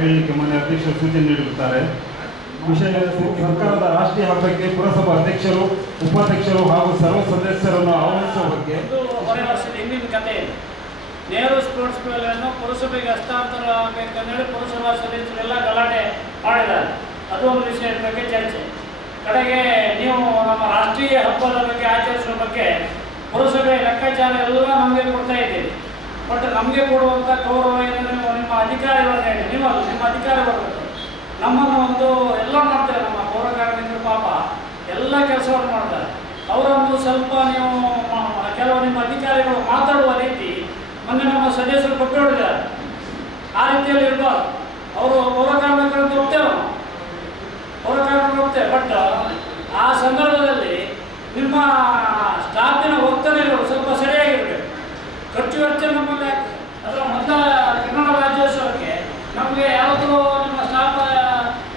ಹೇಳಲಿಕ್ಕೆ ಮನೆ ಅಧ್ಯಕ್ಷರು ಸೂಚನೆ ನೀಡಿರುತ್ತಾರೆ. ವಿಷಯ ಸರ್ಕಾರದ ರಾಷ್ಟ್ರೀಯ ಹಬ್ಬಕ್ಕೆ ಪುರಸಭಾ ಅಧ್ಯಕ್ಷರು, ಉಪಾಧ್ಯಕ್ಷರು ಹಾಗೂ ಸರ್ವ ಸದಸ್ಯರನ್ನು ಆಹ್ವಾನಿಸುವ ಬಗ್ಗೆ ಹಿಂದಿನ ಕಥೆ ಇದೆ. ನೆಹರು ಸ್ಪೋರ್ಟ್ಸ್ ಮೇಳನ್ನು ಪುರಸಭೆಗೆ ಹಸ್ತಾಂತರ ಆಗಬೇಕಂದೇಳಿ ಪುರಸಭಾ ಸದಸ್ಯರೆಲ್ಲ ಗಲಾಟೆ ಮಾಡಿದ್ದಾರೆ. ಅದು ಒಂದು ವಿಷಯದ ಬಗ್ಗೆ ಚರ್ಚೆ. ಕಡೆಗೆ ನೀವು ನಮ್ಮ ರಾಷ್ಟ್ರೀಯ ಹಬ್ಬದ ಬಗ್ಗೆ ಆಚರಿಸುವ ಬಗ್ಗೆ ಪುರಸಭೆ ಲೆಕ್ಕಾಚಾರ ಎಲ್ಲ ನಮಗೆ ಕೊಡ್ತಾ ಇದ್ದೀರಿ. ಬಟ್ ನಮಗೆ ಕೊಡುವಂಥ ಗೌರವ ಏನಂದರೆ ನಿಮ್ಮ ಅಧಿಕಾರಿ ವರ್ಗ ಇದೆ, ನಿಮ್ಮ ಅಧಿಕಾರಿ ವರ್ಗ ನಮ್ಮನ್ನು ಒಂದು ಎಲ್ಲ ಮಾಡ್ತಾರೆ. ನಮ್ಮ ಪೌರ ಕಾರ್ಮಿಕರು ಪಾಪ ಎಲ್ಲ ಕೆಲಸವನ್ನು ಮಾಡ್ತಾರೆ. ಅವರನ್ನು ಸ್ವಲ್ಪ ನೀವು ಕೆಲವು ನಿಮ್ಮ ಅಧಿಕಾರಿಗಳು ಮಾತಾಡುವ ರೀತಿ ಮೊನ್ನೆ ನಮ್ಮ ಸದಸ್ಯರು ಕೊಟ್ಟು ಹೇಳಿದ್ದಾರೆ. ಆ ರೀತಿಯಲ್ಲಿ ಇರಬಾರ್ದು. ಅವರು ಪೌರ ಕಾರ್ಮಿಕರು ಹೋಗ್ತೇವೆ, ಪೌರ ಕಾರ್ಮಿಕರು ಹೋಗ್ತೇವೆ. ಬಟ್ ಆ ಸಂದರ್ಭದಲ್ಲಿ ನಿಮ್ಮ ಸ್ಟಾಫಿನ ವರ್ತನೆಗಳು ಸ್ವಲ್ಪ ಸರಿಯಾಗಿರಬೇಕು. ಖರ್ಚು ವೆಚ್ಚ ನಮ್ಮಲ್ಲಿ ಅದರ ಮೊದಲ ಕನ್ನಡ ರಾಜ್ಯೋತ್ಸವಕ್ಕೆ ನಮಗೆ ಯಾವುದು ನಿಮ್ಮ ಸ್ಟಾಫ್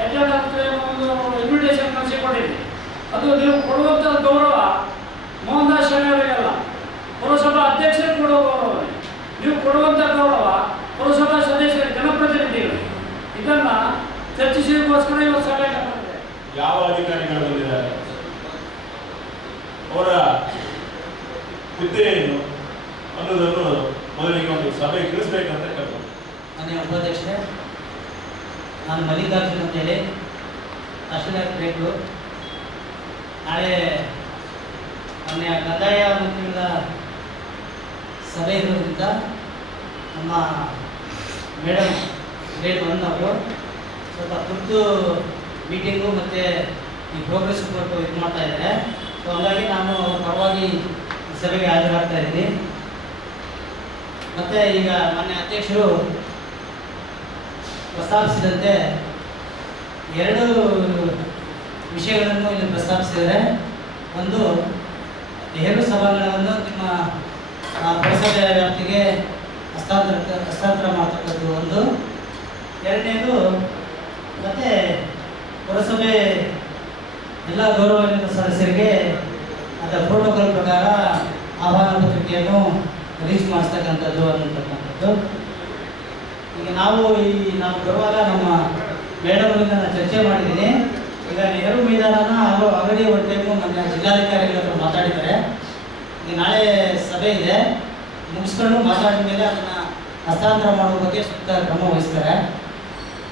ಎಜೆಂಟ್ ಅಂತ ಒಂದು ಇನ್ವಿಟೇಷನ್ ಕಳಿಸಿಕೊಟ್ಟಿದೆ. ಅದು ನೀವು ಕೊಡುವಂಥ ಗೌರವ ಮೋಹನ್ ದಾಸ್ ಅವರಿಗೆಲ್ಲ ಪುರಸಭಾ ಅಧ್ಯಕ್ಷರಿಗೆ ಕೊಡುವ ಗೌರವ, ನೀವು ಕೊಡುವಂಥ ಗೌರವ ಪುರಸಭಾ ಸದಸ್ಯರ ಜನಪ್ರತಿನಿಧಿಗಳು. ಇದನ್ನು ಚರ್ಚಿಸೋದಕ್ಕೋಸ್ಕರ ಇವತ್ತು ಸಭೆ ನಡೆದಿದೆ. ಯಾವ ಅಧಿಕಾರಿಗಳು ಬಂದಿದ್ದಾರೆ, ಅವರ ಹುದ್ದೆ ಏನು ಅನ್ನೋದನ್ನು ಮೊದಲಿಗೆ ಒಂದು ಸಭೆ ತಿಳಿಸ್ಬೇಕಂತ ಕರೆದು. ಮನೆಯ ಉಪಾಧ್ಯಕ್ಷರೇ, ನಾನು ಮಲ್ಲಿಕಾರ್ಜುನ್ ಅಂತೇಳಿ ತಹಶೀಲ್ದಾರ್ ಬೇಕು. ನಾಳೆ ಮೊನ್ನೆ ಕಂದಾಯ ಮಂತ್ರಿಗಳ ಸಭೆ ಇರೋದ್ರಿಂದ ನಮ್ಮ ಮೇಡಮ್ ಗ್ರೇಡ್ 1 ಅವರು ಸ್ವಲ್ಪ ತುರ್ತು ಮೀಟಿಂಗು ಮತ್ತು ಈ ಪ್ರೋಗ್ರೆಸ್ ರಿಪೋರ್ಟು ಇದು ಮಾಡ್ತಾ ಇದ್ದಾರೆ. ಸೊ ಹಾಗಾಗಿ ನಾನು ಪರವಾಗಿ ಈ ಸಭೆಗೆ ಹಾಜರಾಗ್ತಾ ಇದ್ದೀನಿ. ಮತ್ತು ಈಗ ಮೊನ್ನೆ ಅಧ್ಯಕ್ಷರು ಪ್ರಸ್ತಾಪಿಸಿದಂತೆ 2 ವಿಷಯಗಳನ್ನು ಇಲ್ಲಿ ಪ್ರಸ್ತಾಪಿಸಿದ್ದಾರೆ. ಒಂದು, ನೆಹರು ಸಭಾಂಗಣವನ್ನು ನಿಮ್ಮ ಪುರಸಭೆಯ ವ್ಯಾಪ್ತಿಗೆ ಹಸ್ತಾಂತರ ಮಾಡ್ತಕ್ಕಂಥದ್ದು ಒಂದು. ಎರಡನೇದು, ಮತ್ತು ಪುರಸಭೆ ಎಲ್ಲ ಗೌರವಾನ್ವಿತ ಸದಸ್ಯರಿಗೆ ಅದರ ಪ್ರೋಟೋಕಾಲ್ ಪ್ರಕಾರ ಆಹ್ವಾನ ಪತ್ರಿಕೆಯನ್ನು ರಿಲೀಸ್ ಮಾಡಿಸ್ತಕ್ಕಂಥದ್ದು ಅನ್ನತಕ್ಕಂಥದ್ದು. ಈಗ ನಾವು ಬರುವಾಗ ನಮ್ಮ ಮೇಡಮ್ನಿಂದ ನಾನು ಚರ್ಚೆ ಮಾಡಿದ್ದೀನಿ. ಈಗ ನೆಹರು ಮೈದಾನನ ಆಲ್ರೆಡಿ ಒಂದು ಟೈಮು ನಮ್ಮ ಜಿಲ್ಲಾಧಿಕಾರಿಗಳ ಹತ್ರ ಮಾತಾಡಿದ್ದಾರೆ. ಈಗ ನಾಳೆ ಸಭೆ ಇದೆ, ಮುಗಿಸ್ಕೊಂಡು ಮಾತಾಡಿದ ಮೇಲೆ ಅದನ್ನು ಹಸ್ತಾಂತರ ಮಾಡುವ ಬಗ್ಗೆ ಸೂಕ್ತ ಕ್ರಮ ವಹಿಸ್ತಾರೆ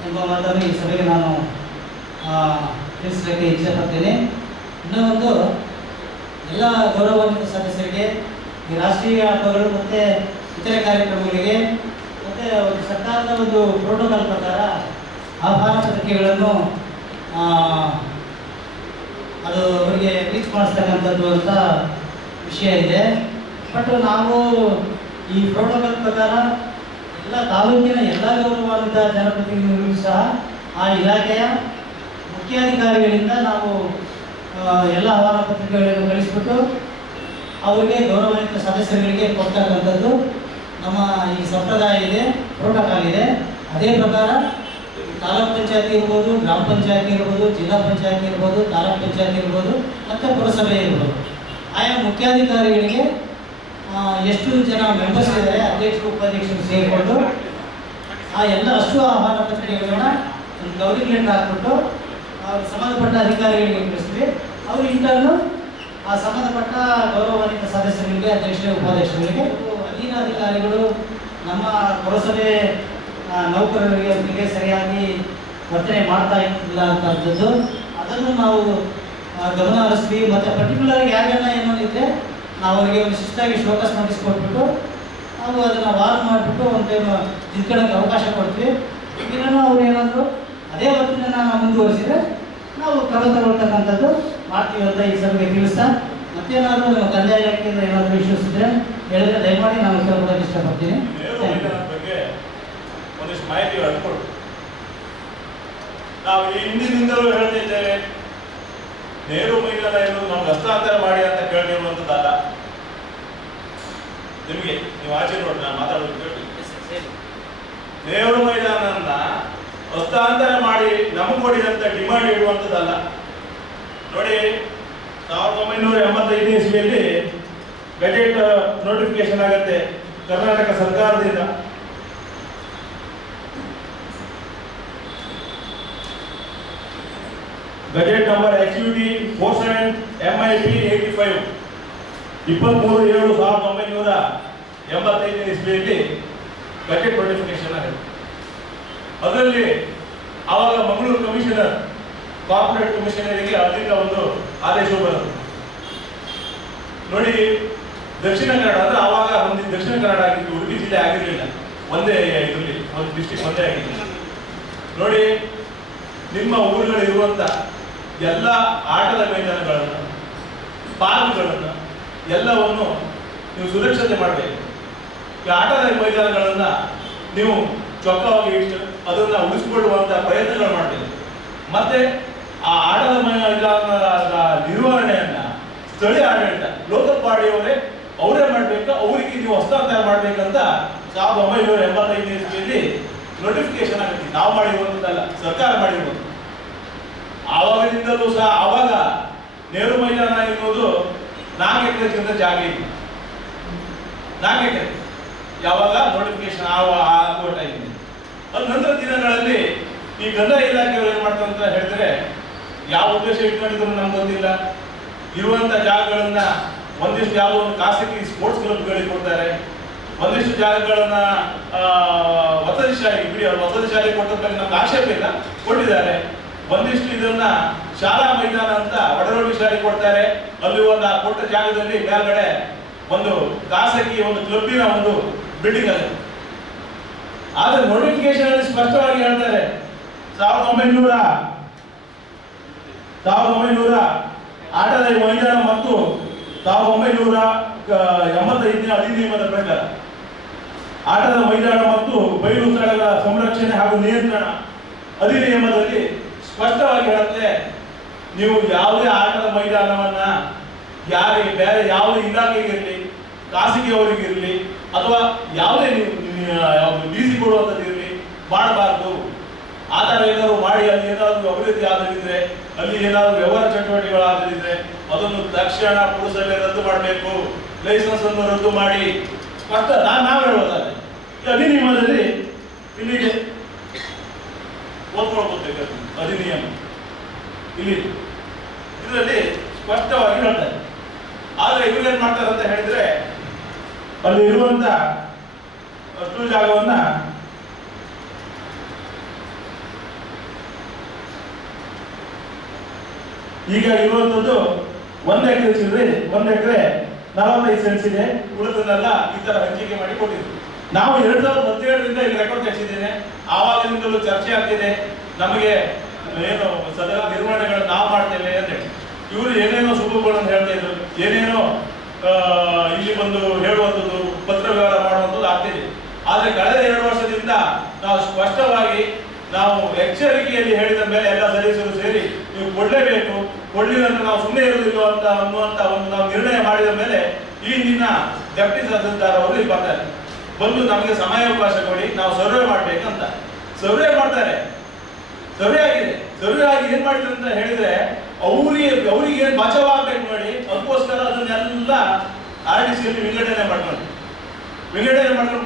ಎಂಬ ಮಾತನ್ನು ಈ ಸಭೆಗೆ ನಾನು ತಿಳಿಸಲಿಕ್ಕೆ ಇಚ್ಛೆಪಡ್ತೀನಿ. ಇನ್ನೂ ಒಂದು, ಎಲ್ಲ ಗೌರವಾನ್ವಿತ ಸದಸ್ಯರಿಗೆ ಈ ರಾಷ್ಟ್ರೀಯ ಹಬ್ಬಗಳು ಮತ್ತು ಇತರೆ ಕಾರ್ಯಕ್ರಮಗಳಿಗೆ ಮತ್ತು ಒಂದು ಸರ್ಕಾರದ ಒಂದು ಪ್ರೋಟೋಕಾಲ್ ಪ್ರಕಾರ ಆಹ್ವಾನ ಪತ್ರಿಕೆಗಳನ್ನು ಅದು ಅವರಿಗೆ ರೀಚ್ ಮಾಡಿಸ್ತಕ್ಕಂಥದ್ದು ಅಂತ ವಿಷಯ ಇದೆ. ಬಟ್ ನಾವು ಈ ಪ್ರೋಟೋಕಾಲ್ ಪ್ರಕಾರ ಎಲ್ಲ ತಾಲೂಕಿನ ಎಲ್ಲ ಗೌರವಾನ್ವಿತ ಜನಪ್ರತಿನಿಧಿಗಳು ಸಹ ಆ ಇಲಾಖೆಯ ಮುಖ್ಯಾಧಿಕಾರಿಗಳಿಂದ ನಾವು ಎಲ್ಲ ಆಹ್ವಾನ ಪತ್ರಿಕೆಗಳನ್ನು ಕಳಿಸ್ಬಿಟ್ಟು ಅವರಿಗೆ ಗೌರವಾನ್ವಿತ ಸದಸ್ಯರುಗಳಿಗೆ ಕೊಡ್ತಕ್ಕಂಥದ್ದು ನಮ್ಮ ಈ ಸಂಪ್ರದಾಯ ಇದೆ, ಪ್ರೋಟೋಕಾಲ್ ಇದೆ. ಅದೇ ಪ್ರಕಾರ ತಾಲೂಕು ಪಂಚಾಯತಿ ಇರ್ಬೋದು, ಗ್ರಾಮ ಪಂಚಾಯತಿ ಇರ್ಬೋದು, ಜಿಲ್ಲಾ ಪಂಚಾಯತಿ ಇರ್ಬೋದು, ತಾಲೂಕು ಪಂಚಾಯತಿ ಇರ್ಬೋದು, ಮತ್ತು ಪುರಸಭೆ ಇರ್ಬೋದು, ಆಯಾ ಮುಖ್ಯಾಧಿಕಾರಿಗಳಿಗೆ ಎಷ್ಟು ಜನ ಮೆಂಬರ್ಸ್ ಇದ್ದಾರೆ, ಅಧ್ಯಕ್ಷರು ಉಪಾಧ್ಯಕ್ಷರು ಸೇರಿಕೊಂಡು ಆ ಎಲ್ಲ ಅಷ್ಟು ಆಹ್ವಾನ ಪತ್ರಿಕೆಗಳನ್ನ ಒಂದು ಗೌರಿ ಲೆಟರ್ ಹಾಕ್ಬಿಟ್ಟು ಸಂಬಂಧಪಟ್ಟ ಅಧಿಕಾರಿಗಳಿಗೆ ಕಳಿಸ್ತೀವಿ. ಅವರು ಇಂಟರ್ನು ಆ ಸಂಬಂಧಪಟ್ಟ ಗೌರವಾನ್ವಿತ ಸದಸ್ಯರಿಗೆ, ಅಧ್ಯಕ್ಷರಿಗೆ, ಉಪಾಧ್ಯಕ್ಷರಿಗೆ, ಅಧೀನ ಅಧಿಕಾರಿಗಳು ನಮ್ಮ ಪುರಸಭೆ ನೌಕರರಿಗೆ ಸರಿಯಾಗಿ ವರ್ತನೆ ಮಾಡ್ತಾ ಇಲ್ಲ ಅಂತಂಥದ್ದು ಅದನ್ನು ನಾವು ಗಮನ ಹರಿಸ್ತೀವಿ. ಮತ್ತು ಪರ್ಟಿಕ್ಯುಲರ್ ಯಾರೆಲ್ಲ ಏನಿದ್ರೆ ನಾವು ಅವರಿಗೆ ಒಂದು ಶಿಸ್ತಾಗಿ ಶೋಕಾಸ್ ನೋಟಿಸ್ ಕೊಟ್ಬಿಟ್ಟು ನಾವು ಅದನ್ನು ವಾರ್ ಮಾಡಿಬಿಟ್ಟು ಒಂದು ಟೈಮ್ ತಿಳ್ಕೊಳ್ಳೋಕ್ಕೆ ಅವಕಾಶ ಕೊಡ್ತೀವಿ. ಇನ್ನೂ ಅವ್ರು ಏನಾದರೂ ಅದೇ ವರ್ತನೆನ ನಾವು ಮುಂದುವರಿಸಿದರೆ ನಾವು ಕ್ರಮ ತಗೊಳ್ತಕ್ಕಂಥದ್ದು ಮಾಡ್ತೀವಿ ಅಂತ ಈ ಸಭೆಗೆ ತಿಳಿಸ್ತಾ, ಮತ್ತೇನಾದರೂ ನಮ್ಮ ಕಂದಾಯ ಇಲಾಖೆಯಿಂದ ಏನಾದರೂ ಇಶ್ಯೂಸ್ ಇದ್ದರೆ ಹೇಳಿದ್ರೆ ದಯಮಾಡಿ ನಾನು ಕೇಳ್ಕೊಳಕ್ಕೆ ಇಷ್ಟಪಡ್ತೀನಿ. ಒಂದಿಷ್ಟು ಮಾಹಿತಿ ಹೇಳ್ಕೊಡು. ನಾವು ಹಿಂದಿನಿಂದಲೂ ಹೇಳ್ತಿದ್ದೇವೆ, ನೆಹರು ಮೈದಾನ ಎನ್ನುವುದು ನಮ್ಗೆ ಹಸ್ತಾಂತರ ಮಾಡಿ ಅಂತ ಕೇಳಿರುವಂಥದ್ದಲ್ಲ. ನಿಮಗೆ ನೀವು ಆಚೆ ನೋಡಿ, ನಾನು ಮಾತಾಡೋದು ಕೇಳಿ. ನೆಹರು ಮೈದಾನನ್ನ ಹಸ್ತಾಂತರ ಮಾಡಿ ನಮಗೆ ಕೊಡಿದಂತ ಡಿಮಾಂಡ್ ಇಡುವಂಥದ್ದಲ್ಲ. ನೋಡಿ, 1985 ಇಸ್ವಿಯಲ್ಲಿ ಗೆಜೆಟ್ ನೋಟಿಫಿಕೇಶನ್ ಆಗುತ್ತೆ ಕರ್ನಾಟಕ ಸರ್ಕಾರದಿಂದ. ಗಜೆಟ್ ನಂಬರ್ XUT 47 MIP 85 23/7/1985 ಇಸ್ವಿಯಲ್ಲಿ ಗಜೆಟ್ ನೋಟಿಫಿಕೇಶನ್ ಆಗಿದೆ. ಅದರಲ್ಲಿ ಆವಾಗ ಮಂಗಳೂರು ಕಮಿಷನರ್ ಕಾರ್ಪೊರೇಟ್ ಕಮಿಷನರಿಗೆ ಅದರಿಂದ ಒಂದು ಆದೇಶವು ಬರುತ್ತೆ. ನೋಡಿ, ದಕ್ಷಿಣ ಕನ್ನಡ ಅಂದ್ರೆ ಆವಾಗ ಒಂದು ದಕ್ಷಿಣ ಕನ್ನಡ ಆಗಿತ್ತು, ಉಡುಪಿ ಜಿಲ್ಲೆ ಆಗಿರಲಿಲ್ಲ, ಒಂದೇ ಇದರಲ್ಲಿ ಒಂದು ಡಿಸ್ಟ್ರಿಕ್ಟ್ ಒಂದೇ ಆಗಿತ್ತು. ನೋಡಿ, ನಿಮ್ಮ ಊರುಗಳಿರುವಂತ ಎಲ್ಲ ಆಟದ ಮೈದಾನಗಳನ್ನು, ಪಾರ್ಕ್ಗಳನ್ನು ಎಲ್ಲವನ್ನು ನೀವು ಸುರಕ್ಷತೆ ಮಾಡಬೇಕು. ಈ ಆಟದ ಮೈದಾನಗಳನ್ನ ನೀವು ಚೊಕ್ಕವಾಗಿ ಇಟ್ಟು ಅದನ್ನ ಉಳಿಸಿಕೊಳ್ಳುವಂತ ಪ್ರಯತ್ನಗಳು ಮಾಡಬೇಕು. ಮತ್ತೆ ಆ ಆಟದ ಮೈದಾನದ ನಿರ್ವಹಣೆಯನ್ನ ಸ್ಥಳೀಯ ಆಡಳಿತ, ಲೋಕಲ್ ಬಾಡಿಯವರೇ ಅವರೇ ಮಾಡಬೇಕು, ಅವರಿಗೆ ನೀವು ಹಸ್ತಾಂತರ ಮಾಡಬೇಕಂತ 1985 ಇಸ್ವಿಯಲ್ಲಿ ನೋಟಿಫಿಕೇಶನ್ ಆಗುತ್ತೆ. ನಾವು ಮಾಡಿರುವಂಥದ್ದಲ್ಲ, ಸರ್ಕಾರ ಮಾಡಿರುವಂಥದ್ದು. ಆವಾಗಿನಿಂದಲೂ ಸಹ ಆವಾಗ ನೆಹರು ಮೈದಾನ ಎನ್ನುವುದು 4 ಎಕರೆಗಿಂತ ಜಾಗ ಇದೆ. 4 ಎಕರೆ ಯಾವಾಗ ನೋಟಿಫಿಕೇಶನ್ ಆಗುವ ಟೈಮ್ ಇದೆ. ಅದ ನಂತರ ದಿನಗಳಲ್ಲಿ ಈ ಕಂದಾಯ ಇಲಾಖೆಯವರು ಏನ್ ಮಾಡ್ತಾರೆ ಅಂತ ಹೇಳಿದ್ರೆ, ಯಾವ ಉದ್ದೇಶ ಇಟ್ಕೊಂಡಿದ್ರು ನಮ್ಗೆ ಗೊತ್ತಿಲ್ಲ. ಇರುವಂತ ಜಾಗಗಳನ್ನ ಒಂದಿಷ್ಟು ಯಾವುದೋ ಒಂದು ಖಾಸಗಿ ಸ್ಪೋರ್ಟ್ಸ್ ಕ್ಲಬ್ಗಳಿಗೆ ಕೊಡ್ತಾರೆ, ಒಂದಿಷ್ಟು ಜಾಗಗಳನ್ನ ವಸತಿ ಶಾಲೆ, ಬಿಡಿ ಅವರು ವಸತಿ ಶಾಲೆ ಕೊಟ್ಟ ಬಗ್ಗೆ ನಮ್ಗೆ ಆಕ್ಷೇಪ ಇಲ್ಲ, ಕೊಟ್ಟಿದ್ದಾರೆ. ಒಂದಿಷ್ಟು ಇದನ್ನ ಶಾಲಾ ಮೈದಾನ ಅಂತ ಒಡರೋಡಿ ಶಾಲೆ ಕೊಡ್ತಾರೆ. ಅಲ್ಲಿ ಒಂದು ಕೊಟ್ಟ ಜಾಗದಲ್ಲಿ ಮೇಲ್ಗಡೆ ಒಂದು ಖಾಸಗಿ ಒಂದು ಕ್ಲಬ್ಬಿನ ಒಂದು ಬಿಲ್ಡಿಂಗ್ ಆಗಿದೆ. ಆದ್ರೆ ನೋಟಿಫಿಕೇಶನ್ ಅಲ್ಲಿ ಸ್ಪಷ್ಟವಾಗಿ ಹೇಳ್ತಾರೆ, 1900 ಆಟದ ಮೈದಾನ ಮತ್ತು 1985 ಅಧಿನಿಯಮದ ಪ್ರಕಾರ ಆಟದ ಮೈದಾನ ಮತ್ತು ಬಯಲು ಸ್ಥಳಗಳ ಸಂರಕ್ಷಣೆ ಹಾಗೂ ನಿಯಂತ್ರಣ ಅಧಿನಿಯಮದಲ್ಲಿ ಸ್ಪಷ್ಟವಾಗಿ ಹೇಳುತ್ತೆ, ನೀವು ಯಾವುದೇ ಆಟದ ಮೈದಾನವನ್ನ ಬೇರೆ ಯಾವುದೇ ಇಲಾಖೆಗಿರಲಿ, ಖಾಸಗಿಯವರಿಗಿರಲಿ ಅಥವಾ ಯಾವುದೇ ಲೀಸಿ ಕೊಡುವಂಥದ್ದಿರಲಿ ಮಾಡಬಾರ್ದು. ಆ ಥರ ಏನಾದ್ರು ಮಾಡಿ ಅಲ್ಲಿ ಏನಾದ್ರು ಅಭಿವೃದ್ಧಿ ಆಗದಿದ್ರೆ, ಅಲ್ಲಿ ಏನಾದ್ರು ವ್ಯವಹಾರ ಚಟುವಟಿಕೆಗಳಾಗದಿದ್ರೆ ಅದನ್ನು ತಕ್ಷಣ ಪುರಸಭೆ ರದ್ದು ಮಾಡಬೇಕು, ಲೈಸೆನ್ಸ್ ಅನ್ನು ರದ್ದು ಮಾಡಿ ಸ್ಪಷ್ಟ ನಾವು ಹೇಳೋದಾದ್ರೆ ಈ ಅಧಿನಿಯಮದಲ್ಲಿ ಇಲ್ಲಿಗೆ ಓದ್ಕೊಳ್ಬೇಕು. ಅಧಿನಿಯಮ ಇಲ್ಲಿ ಇದರಲ್ಲಿ ಸ್ಪಷ್ಟವಾಗಿ ಹೇಳ್ತಾರೆ. ಆದ್ರೆ ಇವ್ರು ಏನ್ ಮಾಡ್ತಾರೆ ಅಂತ ಹೇಳಿದ್ರೆ, ಅಲ್ಲಿ ಇರುವಂತ ಅಷ್ಟು ಜಾಗವನ್ನ ಈಗ ಇರುವಂತದ್ದು 1 ಎಕರೆ ಚಿಲ್ಲರೆ, 1 ಎಕರೆ 45 ಸೆಂಟ್ಸ್ ಇದೆ. ಉಳಿದನ್ನೆಲ್ಲ ಈ ತರ ಹಂಚಿಕೆ ಮಾಡಿ ಕೊಟ್ಟಿದ್ರು. ನಾವು 2017ರಿಂದ ಇಲ್ಲಿ ರೆಕಾರ್ಡ್ ತೆಗೆಸಿದ್ದೇನೆ. ಆವಾಗಿನಿಂದಲೂ ಚರ್ಚೆ ಆಗ್ತಿದೆ, ನಮಗೆ ಏನು ಸದಾ ನಿರ್ವಹಣೆಗಳು ನಾವು ಮಾಡ್ತೇವೆ ಅಂತ ಹೇಳಿ. ಇವರು ಏನೇನೋ ಸುದ್ದಿಗಳನ್ನು ಹೇಳ್ತಾ ಇದ್ರು, ಏನೇನೋ ಇಲ್ಲಿ ಬಂದು ಹೇಳುವಂಥದ್ದು, ಪತ್ರ ವ್ಯವಹಾರ ಮಾಡುವಂಥದ್ದು ಆಗ್ತಿದೆ. ಆದ್ರೆ ಕಳೆದ 2 ವರ್ಷದಿಂದ ನಾವು ಸ್ಪಷ್ಟವಾಗಿ ನಾವು ಎಚ್ಚರಿಕೆಯಲ್ಲಿ ಹೇಳಿದ ಮೇಲೆ ಎಲ್ಲ ಸದಸ್ಯರು ಸೇರಿ ನೀವು ಕೊಡಲೇಬೇಕು, ಕೊಡ್ಲಿಲ್ಲ ಅಂದ್ರೆ ನಾವು ಸುಮ್ಮನೆ ಇರುವುದಿಲ್ಲ ಅಂತ ಅನ್ನುವಂತ ಒಂದು ನಾವು ನಿರ್ಣಯ ಮಾಡಿದ ಮೇಲೆ ಈ ದಿನ ಡೆಪ್ಟಿ ತಹಸೀಲ್ದಾರ್ ಅವರು ಇಲ್ಲಿ ಬರ್ತಾರೆ. ಬಂದು ನಮಗೆ ಸಮಯಾವಕಾಶ ಕೊಡಿ, ನಾವು ಸರ್ವೆ ಮಾಡ್ಬೇಕಂತ. ಸರ್ವೆ ಮಾಡ್ತಾರೆ. ಸರ್ವೆ ಆಗಿದೆ. ಸರ್ವೆ ಆಗಿ ಏನ್ ಮಾಡಿದ್ರು ಅಂತ ಹೇಳಿದ್ರೆ, ಅವ್ರಿಗೆ ಏನ್ ಬಚಾವಾಗಬೇಕು ನೋಡಿ, ಅದಕ್ಕೋಸ್ಕರ ಅದನ್ನೆಲ್ಲ RDC ವಿಂಗಡಣೆ ಮಾಡ್ಕೊಂಡು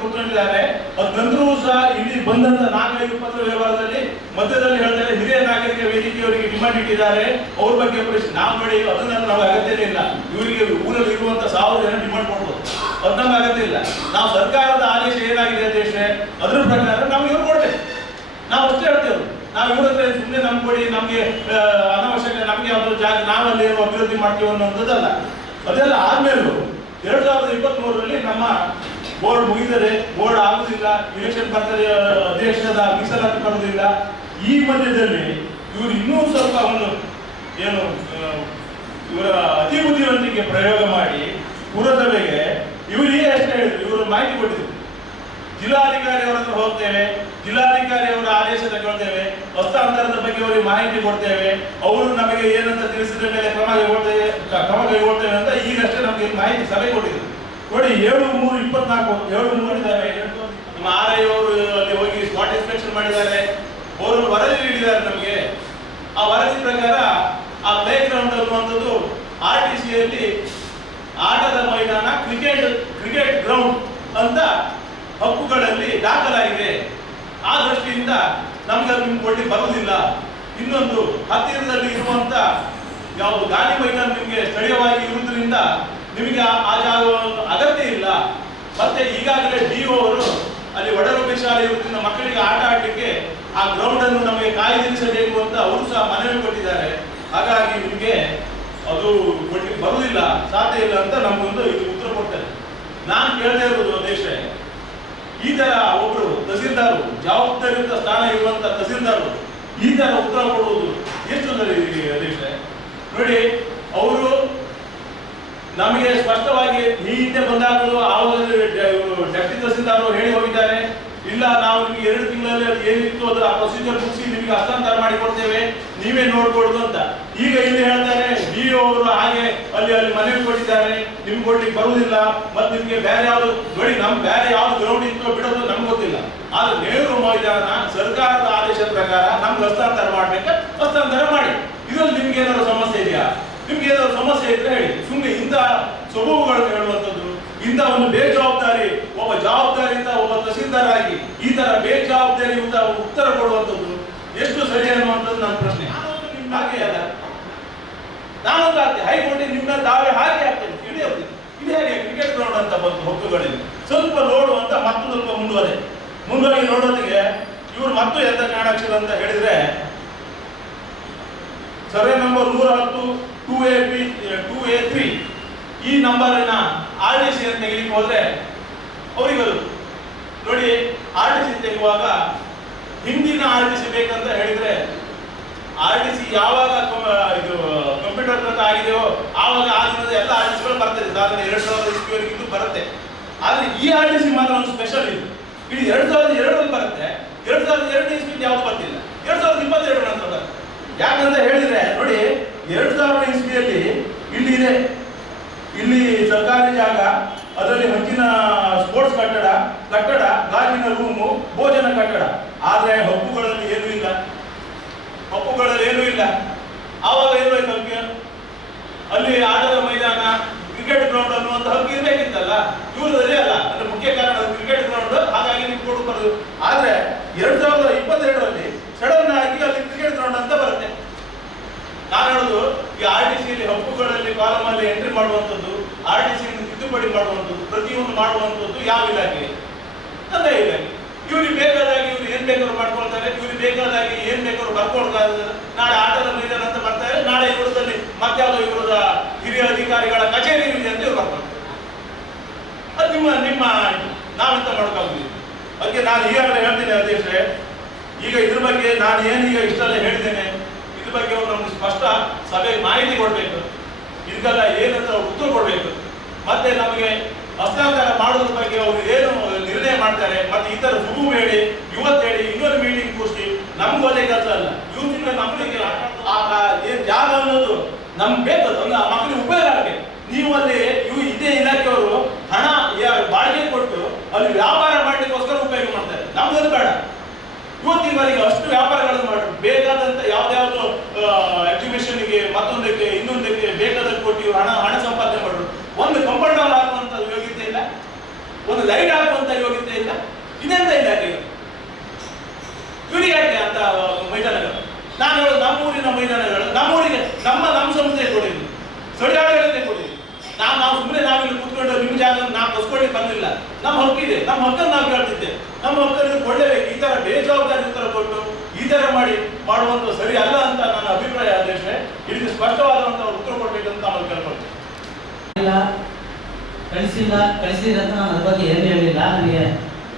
ಕೂತ್ಕೊಂಡಿದ್ದಾರೆ. ಅದ್ ನಂತರವೂ ಸಹ ಇಲ್ಲಿ ಬಂದಂತ 4-5 ಪತ್ರ ವ್ಯವಹಾರದಲ್ಲಿ ಮಧ್ಯದಲ್ಲಿ ಹೇಳ್ತಾರೆ, ಹಿರಿಯ ನಾಗರಿಕ ವೇದಿಕೆಯವರಿಗೆ ಡಿಮಾಂಡ್ ಇಟ್ಟಿದ್ದಾರೆ, ಅವ್ರ ಬಗ್ಗೆ ನಾವು ನೋಡಿ ಅದನ್ನೆಲ್ಲ ನಮಗೆ ಅಗತ್ಯನೇ ಇಲ್ಲ. ಇವರಿಗೆ ಊರಲ್ಲಿ ಇರುವಂತ 1000 ಜನ ಡಿಮಾಂಡ್ ಕೊಡ್ಬೋದು, ಅದು ನಮ್ಗೆ ಅಗತ್ಯ ಇಲ್ಲ. ನಾವು ಸರ್ಕಾರದ ಆದೇಶ ಏನಾಗಿದೆ ಅಧ್ಯಕ್ಷ, ಅದ್ರ ಪ್ರಕಾರ ನಾವು ಇವ್ರು ಕೊಡ್ಬೇಕು. ನಾವು ಅಷ್ಟೇ ಹೇಳ್ತೇವೆ. ನಾವು ಇವ್ರ ಹತ್ರ ಸುಮ್ಮನೆ ನಮ್ಗೆ ಕೊಡಿ, ನಮ್ಗೆ ಅನಾವಶ್ಯಕ, ನಮ್ಗೆ ಯಾವ್ದು ಜಾಗ ನಾವಲ್ಲಿ ಅಭಿವೃದ್ಧಿ ಮಾಡ್ತೀವಿ ಅನ್ನೋಂಥದ್ದಲ್ಲ. ಅದೆಲ್ಲ ಆದ್ಮೇಲೂ 2023ರಲ್ಲಿ ನಮ್ಮ ಬೋರ್ಡ್ ಮುಗಿದರೆ, ಬೋರ್ಡ್ ಆಗುದಿಲ್ಲ, ಇಲೆಕ್ಷನ್ ಬರ್ತದೆ, ಅಧ್ಯಕ್ಷದ ಮೀಸಲಾತಿ ಬರುವುದಿಲ್ಲ. ಈ ಮಧ್ಯದಲ್ಲಿ ಇವರು ಇನ್ನೂ ಸ್ವಲ್ಪ ಒಂದು ಏನು ಇವರ ಅತಿ ಬುದ್ಧಿವಂತಿಕೆ ಪ್ರಯೋಗ ಮಾಡಿ ಪುರಸಭೆಗೆ ಇವರಿಗೆ ಅಷ್ಟೇ ಹೇಳಿದ್ರು, ಇವರು ಮಾಹಿತಿ ಕೊಟ್ಟಿದ್ರು. ಜಿಲ್ಲಾಧಿಕಾರಿ ಅವರ ಹತ್ರ ಹೋಗ್ತೇವೆ, ಜಿಲ್ಲಾಧಿಕಾರಿ ಅವರ ಆದೇಶ ತಗೊಳ್ತೇವೆ, ಹಸ್ತಾಂತರದ ಬಗ್ಗೆ ಅವರಿಗೆ ಮಾಹಿತಿ ಕೊಡ್ತೇವೆ, ಅವರು ನಮಗೆ ಏನಂತ ತಿಳಿಸಿದ ಮೇಲೆ ಕ್ರಮ ಕೈಗೊಳ್ತೇವೆ ಅಂತ ಈಗಷ್ಟೇ ನಮಗೆ ಮಾಹಿತಿ ಸಭೆ ಕೊಟ್ಟಿದ್ರು. ನೋಡಿ 7/3/24 ಇದ್ದಾವೆ. ನಮ್ಮ RI ಅವರು ಅಲ್ಲಿ ಹೋಗಿ ಸ್ಪಾಟ್ ಇನ್ಸ್ಪೆಕ್ಷನ್ ಮಾಡಿದ್ದಾರೆ, ಅವರು ವರದಿ ನೀಡಿದ್ದಾರೆ ನಮಗೆ. ಆ ವರದಿ ಪ್ರಕಾರ ಆ ಪ್ಲೇ ಗ್ರೌಂಡ್ ಅನ್ನುವಂಥದ್ದು RTCಯಲ್ಲಿ ಆಟದ ಮೈದಾನ, ಕ್ರಿಕೆಟ್ ಗ್ರೌಂಡ್ ಅಂತ ಹಕ್ಕುಗಳಲ್ಲಿ ದಾಖಲಾಗಿದೆ. ಆ ದೃಷ್ಟಿಯಿಂದ ನಮ್ಗೆ ಅದನ್ನು ಕೊಡ್ಲಿಕ್ಕೆ ಬರುವುದಿಲ್ಲ ಇನ್ನೊಂದು ಹತ್ತಿರದಲ್ಲಿ ಇರುವಂತ ಯಾವುದು ಗಾಂಧಿ ಮೈದಾನ ನಿಮಗೆ ಸ್ಥಳೀಯವಾಗಿ ಇರುವುದರಿಂದ ನಿಮಗೆ ಆ ಜಾಗವನ್ನು ಅಗತ್ಯ ಇಲ್ಲ. ಮತ್ತೆ ಈಗಾಗಲೇ DO ಅವರು ಅಲ್ಲಿ ಒಡರೊಬ್ಬೆ ಶಾಲೆ ಇರುವುದರಿಂದ ಮಕ್ಕಳಿಗೆ ಆಟ ಆಡಲಿಕ್ಕೆ ಆ ಗ್ರೌಂಡ್ ಅನ್ನು ನಮಗೆ ಕಾಯ್ದಿರಿಸಬೇಕು ಅಂತ ಅವರು ಸಹ ಮನವಿ ಕೊಟ್ಟಿದ್ದಾರೆ. ಹಾಗಾಗಿ ನಿಮಗೆ ಅದು ಕೊಡ್ಲಿಕ್ಕೆ ಬರುವುದಿಲ್ಲ, ಸಾಧ್ಯ ಇಲ್ಲ ಅಂತ ನಮಗೊಂದು ಇದು ಉತ್ತರ ಕೊಡ್ತಾರೆ. ನಾನು ಕೇಳ್ತಾ ಇರೋದು ಅಧ್ಯಕ್ಷ, ಈ ತರ ಒಬ್ರು ತಹಸೀಲ್ದಾರು, ಜವಾಬ್ದಾರಿಯುತ ಸ್ಥಾನ ಇರುವಂತ ತಹಸೀಲ್ದಾರು ಈ ತರ ಉತ್ತರ ಕೊಡುವುದು ಎಷ್ಟು ಸರಿ ಅಧ್ಯಕ್ಷ? ನೋಡಿ, ಅವರು ನಮಗೆ ಸ್ಪಷ್ಟವಾಗಿ ಈ ಹಿಂದೆ ಬಂದಾಗಲೂ ಆವಾಗ ಡೆಪ್ಟಿ ತಹಸೀಲ್ದಾರ್ ಹೇಳಿ ಹೋಗಿದ್ದಾರೆ, ಇಲ್ಲ ನಾವು ನಿಮಗೆ 2 ತಿಂಗಳಲ್ಲಿ ಅದು ಏನಿತ್ತು ಅದು ಆ ಪ್ರೊಸೀಜರ್ ಮುಗಿಸಿ ನಿಮಗೆ ಹಸ್ತಾಂತರ ಮಾಡಿ ಕೊಡ್ತೇವೆ, ನೀವೇ ನೋಡ್ಕೊಡುದು ಅಂತ. ಈಗ ಇಲ್ಲಿ ಹೇಳ್ತಾರೆ DO ಅವರು ಹಾಗೆ ಅಲ್ಲಿ ಮನವಿ ಕೊಟ್ಟಿದ್ದಾರೆ, ನಿಮ್ಗೆ ಕೊಡ್ಲಿಕ್ಕೆ ಬರುವುದಿಲ್ಲ, ಮತ್ತೆ ನಿಮ್ಗೆ ಬೇರೆ ಯಾವ್ದು ನೋಡಿ, ಬೇರೆ ಯಾವ್ದು ಗ್ರೌಂಡ್ ಇತ್ತು ಬಿಡೋದು ನಮ್ಗೆ ಗೊತ್ತಿಲ್ಲ. ಆದ್ರೆ ನೆಹರು ಮೈದಾನ ಸರ್ಕಾರದ ಆದೇಶದ ಪ್ರಕಾರ ನಮ್ಗೆ ಹಸ್ತಾಂತರ ಮಾಡ್ಬೇಕು, ಹಸ್ತಾಂತರ ಮಾಡಿ. ಇದ್ರಲ್ಲಿ ನಿಮ್ಗೆ ಏನಾದ್ರು ಸಮಸ್ಯೆ ಇದೆಯಾ? ನಿಮ್ಗೆ ಏನಾದ್ರು ಸಮಸ್ಯೆ ಇದ್ರೆ ಹೇಳಿ. ಸುಮ್ಮನೆ ಇಂಥ ಸ್ವಭಾವಗಳನ್ನು ಹೇಳುವಂಥದ್ದು, ಇಂಥ ಒಂದು ಬೇಜವಾಬ್ದಾರಿ, ಒಬ್ಬ ಜವಾಬ್ದಾರಿಯಿಂದ ಒಬ್ಬ ತಹಸೀಲ್ದಾರ್ ಆಗಿ ಈ ತರ ಬೇಜವಾಬ್ದಾರಿಯುತ ಉತ್ತರ ಕೊಡುವಂಥದ್ದು ಎಷ್ಟು ಸರಿ ಅನ್ನುವಂಥದ್ದು ನನ್ನ ಪ್ರಶ್ನೆ. ಹಾಗೆ ಅಲ್ಲ, ನಾನೊಂದು ಆಗ್ತೇನೆ ಹೈಕೋರ್ಟ್ ನಿಮ್ಮ ದಾವೆ ಹಾಗೆ ಆಗ್ತೇನೆ. ಇದು ಹೇಗೆ ಕ್ರಿಕೆಟ್ ಗ್ರೌಂಡ್ ಅಂತ ಬಂತು ಹೊಕ್ಕುಗಳಲ್ಲಿ ಸ್ವಲ್ಪ ನೋಡುವಂತ ಮತ್ತು ಸ್ವಲ್ಪ ಮುಂದುವರೆಗೆ ನೋಡೋದಿಗೆ ಇವರು ಮತ್ತು ಎಂತ ಕಾರಣಾಕ್ಷರ ಅಂತ ಹೇಳಿದ್ರೆ ಸರ್ವೆ ನಂಬರ್ 110 2A3 ಈ ನಂಬರಿನ RDC ಅಂತ ತೆಗಿಲಿಕ್ಕೆ ಹೋದ್ರೆ ಅವರಿಗದು ನೋಡಿ, RDC ತೆಗೆಯುವಾಗ ಹಿಂದಿನ RDC ಬೇಕಂತ ಹೇಳಿದ್ರೆ RDC ಯಾವಾಗ ಇದು ಕಂಪ್ಯೂಟರ್ ಕೃತ ಆಗಿದೆಯೋ ಆವಾಗ ಆಗಿರೋದು ಎಲ್ಲ RDCಗಳು ಬರ್ತದೆ. ಸಾಧಾರಣ 2000 ಇಸ್ವಿವರೆಗಿದ್ದು ಬರುತ್ತೆ. ಆದ್ರೆ ಈ RDC ಮಾತ್ರ ಒಂದು ಸ್ಪೆಷಲ್ ಇದು. ಇಡೀ 2002 ಬರುತ್ತೆ, 2002 ಇಸ್ವಿಯಿಂದ ಯಾವ್ದು ಬರ್ತಿಲ್ಲ, 2022 ನಂತರ ಬರುತ್ತೆ. ಯಾಕಂತ ಹೇಳಿದ್ರೆ ನೋಡಿ, 2000 ಇಸ್ವಿಯಲ್ಲಿ ಇಲ್ಲಿ ಇದೆ, ಇಲ್ಲಿ ಸರ್ಕಾರಿ ಜಾಗ, ಅದರಲ್ಲಿ ಹಂಚಿನ ಸ್ಪೋರ್ಟ್ಸ್ ಕಟ್ಟಡ, ಗಾಜಿನ ರೂಮು, ಭೋಜನ ಕಟ್ಟಡ. ಆದ್ರೆ ಹಕ್ಕುಗಳಲ್ಲಿ ಏನೂ ಇಲ್ಲ, ಆವಾಗ ಇರ್ಬೇಕು ಹಕ್ಕು. ಅಲ್ಲಿ ಆಟದ ಮೈದಾನ, ಕ್ರಿಕೆಟ್ ಗ್ರೌಂಡ್ ಅನ್ನುವಂತ ಹಕ್ಕು ಇರ್ಬೇಕಿತ್ತಲ್ಲ, ಇವ್ರದೇ ಅಲ್ಲ. ಅಂದ್ರೆ ಮುಖ್ಯ ಕಾರಣ ಕ್ರಿಕೆಟ್ ಗ್ರೌಂಡ್, ಹಾಗಾಗಿ ನೀವು ಕೊಡು ಬರೋದು. ಆದ್ರೆ 2022ರಲ್ಲಿ ಸಡನ್ ಆಗಿ ಅಲ್ಲಿ ಕ್ರಿಕೆಟ್ ಗ್ರೌಂಡ್ ಅಂತ ಬರುತ್ತೆ. ನಾನು ಹೇಳುದು, ಈ RDC ಹಕ್ಕುಗಳಲ್ಲಿ ಕಾಲಮ್ ಅಲ್ಲಿ ಎಂಟ್ರಿ ಮಾಡುವಂಥದ್ದು, RDC ತಿದ್ದುಪಡಿ ಮಾಡುವಂಥದ್ದು, ಪ್ರತಿಯೊಂದು ಮಾಡುವಂಥದ್ದು ಯಾವ ಇಲಾಖೆ? ನನ್ನ ಇಲಾಖೆ. ಇವ್ರಿಗೆ ಬೇಕಾದಾಗಿ ಇವ್ರು ಏನ್ ಬೇಕಾದ್ರು ಮಾಡ್ಕೊಳ್ತಾರೆ, ಇವ್ರಿಗೆ ಬೇಕಾದಾಗಿ ಏನ್ ಬೇಕಾದ್ರು ಬರ್ಕೊಳ್ತಾರೆ. ನಾಳೆ ಆಟದ ಮೈದಾನ ಅಂತ ಬರ್ತಾರೆ, ನಾಳೆ ಇವರದಲ್ಲಿ ಮತ್ತಾವುದೋ ಇವರದ ಹಿರಿಯ ಅಧಿಕಾರಿಗಳ ಕಚೇರಿ ಇದೆ ಅಂತ ಇವ್ರು ಬರ್ತಾರೆ. ಅದು ನಿಮ್ಮ ನಾವೆಂತ ಮಾಡೋಕ್ಕಾಗುದಿಲ್ಲ. ಅದಕ್ಕೆ ನಾನು ಈಗಾಗಲೇ ಹೇಳ್ತೇನೆ ಅಧ್ಯಕ್ಷರೇ, ಈಗ ಇದ್ರ ಬಗ್ಗೆ ನಾನು ಏನೀಗ ಇಷ್ಟೆಲ್ಲ ಹೇಳಿದ್ದೇನೆ, ಇದ್ರ ಬಗ್ಗೆ ಅವ್ರು ನಮ್ಗೆ ಸ್ಪಷ್ಟ ಸಭೆಗೆ ಮಾಹಿತಿ ಕೊಡ್ಬೇಕು, ಇದಕ್ಕೆಲ್ಲ ಏನಂತ ಉತ್ತರ ಕೊಡ್ಬೇಕು. ಮತ್ತೆ ನಮಗೆ ಹಸ್ತಾಂತರ ಮಾಡೋದ್ರ ಬಗ್ಗೆ ಅವರು ಏನು ನಿರ್ಣಯ ಮಾಡ್ತಾರೆ, ಮತ್ತೆ ಈ ತರ ಸುಗು ಹೇಳಿ ಇವತ್ತು ಹೇಳಿ ಇನ್ನೊಂದು ಮೀಟಿಂಗ್ ಕೂರಿಸಿ ನಮ್ಗೆ ಒಳ್ಳೆ ಕೆಲಸ ಅಲ್ಲ. ಇವತ್ತಿನ ಮಕ್ಕಳಿಗೆ ಏನ್ ಜಾಗ ಅನ್ನೋದು ನಮ್ಗೆ ಬೇಕದು, ಆ ಮಕ್ಕಳಿಗೆ ಉಪಯೋಗ ಆಗಬೇಕು. ನೀವು ಅಲ್ಲಿ ಇದೇ ಇಲಾಖೆಯವರು ಹಣ ಬಾಡಿಗೆ ಕೊಟ್ಟು ಅಲ್ಲಿ ವ್ಯಾಪಾರ ಮಾಡ್ಲಿಕ್ಕೋಸ್ಕರ ಉಪಯೋಗ ಮಾಡ್ತಾರೆ. ನಮ್ದು ಬೇಡ. ಇವತ್ತಿನವರೆಗೆ ಅಷ್ಟು ವ್ಯಾಪಾರಗಳನ್ನು ಮಾಡ್ರು, ಬೇಕಾದಂತ ಯಾವ್ದಾವ್ದು ಎಕ್ಸಿಬಿಷನ್ಗೆ, ಮತ್ತೊಂದಕ್ಕೆ, ಇನ್ನೊಂದಕ್ಕೆ ಬೇಕಾದಕ್ಕೆ ಕೊಟ್ಟು ಹಣ ಸಂಪಾದನೆ ಮಾಡ್ರು. ಒಂದು ಕಂಪೌಂಡ್ ವಾಲ್ ಹಾಕುವಂತ ಯೋಗ್ಯತೆ ಇಲ್ಲ, ಒಂದು ಲೈಟ್ ಹಾಕುವಂತ ಯೋಗ್ಯತೆ ಇಲ್ಲ. ಇದೆಂತ ಇಲಾಖೆ ಇವರಿಗೆ ಯಾಕೆ ಅಂತ ಮೈದಾನಗಳು? ನಾನು ಹೇಳೋದು ನಮ್ಮೂರಿನ ಮೈದಾನಗಳು ನಮ್ಮೂರಿಗೆ ನಮ್ಮ ಸಂಸ್ಥೆ ಕೊಡಿದ್ವಿ, ಸ್ಥಳೀಯಗಳಿಗೆ ಕೊಡಿದ್ವಿ. ನಾವು ಸುಮ್ಮನೆ ನಾವಿಲ್ಲಿ ಕೂತ್ಕೊಂಡು ನಿಮ್ಮ ಜಾಗ ನಾವು ಬಸ್ಕೊಳ್ಳಿಕ್ಕೆ ಬಂದಿಲ್ಲ. ನಮ್ಮ ಹಕ್ಕಿದೆ, ನಮ್ಮ ಹಕ್ಕನ್ನು ನಾವು ಕೇಳ್ತಿದ್ದೆ. ನಮ್ಮ ಹಕ್ಕನ್ನು ಕೊಡಲೇಬೇಕು. ಈ ತರ ಬೇಜವಾಬ್ದಾರಿ ಉತ್ತರ ಕೊಟ್ಟು ಈ ತರ ಮಾಡುವಂತ ಸರಿ ಅಲ್ಲ ಅಂತ ನನ್ನ ಅಭಿಪ್ರಾಯ. ಅಧ್ಯಕ್ಷರೇ, ಇದಕ್ಕೆ ಸ್ಪಷ್ಟವಾದಂತ ಉತ್ತರ ಕೊಡ್ಬೇಕಂತ ನಾವು ಕೇಳ್ಕೊಳ್ತೇವೆ. ಕಳಿಸಿದ್ರೆ ಅಂತ ನಾನು ಅದ್ರ ಬಗ್ಗೆ ಏನು ಹೇಳಿಲ್ಲ, ನನಗೆ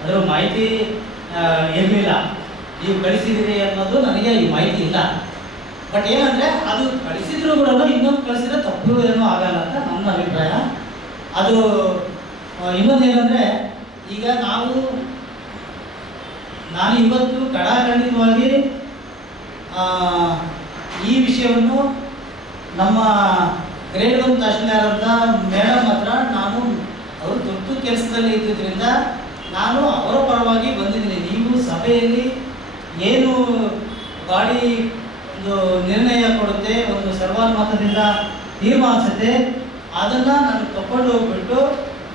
ಅದರ ಮಾಹಿತಿ ಇರಲಿಲ್ಲ. ನೀವು ಕಳಿಸಿದಿರಿ ಅನ್ನೋದು ನನಗೆ ಈ ಮಾಹಿತಿ ಇಲ್ಲ. ಬಟ್ ಏನಂದ್ರೆ ಅದು ಕಳಿಸಿದ್ರು ಕೂಡ ಇನ್ನೊಂದು ಕಳಿಸಿದ್ರೆ ತಪ್ಪು ಏನೂ ಆಗಲ್ಲ ಅಂತ ನನ್ನ ಅಭಿಪ್ರಾಯ. ಅದು ಇನ್ನೊಂದೇನೆಂದರೆ, ಈಗ ನಾನು ಇವತ್ತು ಖಡಾಖಂಡಿತವಾಗಿ ಈ ವಿಷಯವನ್ನು ನಮ್ಮ ಗ್ರೇಡ್ 1 ತಹಶೀಲ್ದಾರ್ ಅಂತ ಮೇಡಮ್ ಹತ್ರ ನಾನು ಅವರು ತುರ್ತು ಕೆಲಸದಲ್ಲಿ ಇದ್ದಿದ್ದರಿಂದ ನಾನು ಅವರ ಪರವಾಗಿ ಬಂದಿದ್ದೀನಿ. ನೀವು ಸಭೆಯಲ್ಲಿ ಏನು ಬಾಡಿ ಒಂದು ನಿರ್ಣಯ ಕೊಡುತ್ತೆ, ಒಂದು ಸರ್ವಾನುಮತದಿಂದ ತೀರ್ಮಾನಿಸುತ್ತೆ, ಅದನ್ನು ನಾನು ತಗೊಂಡು ಹೋಗ್ಬಿಟ್ಟು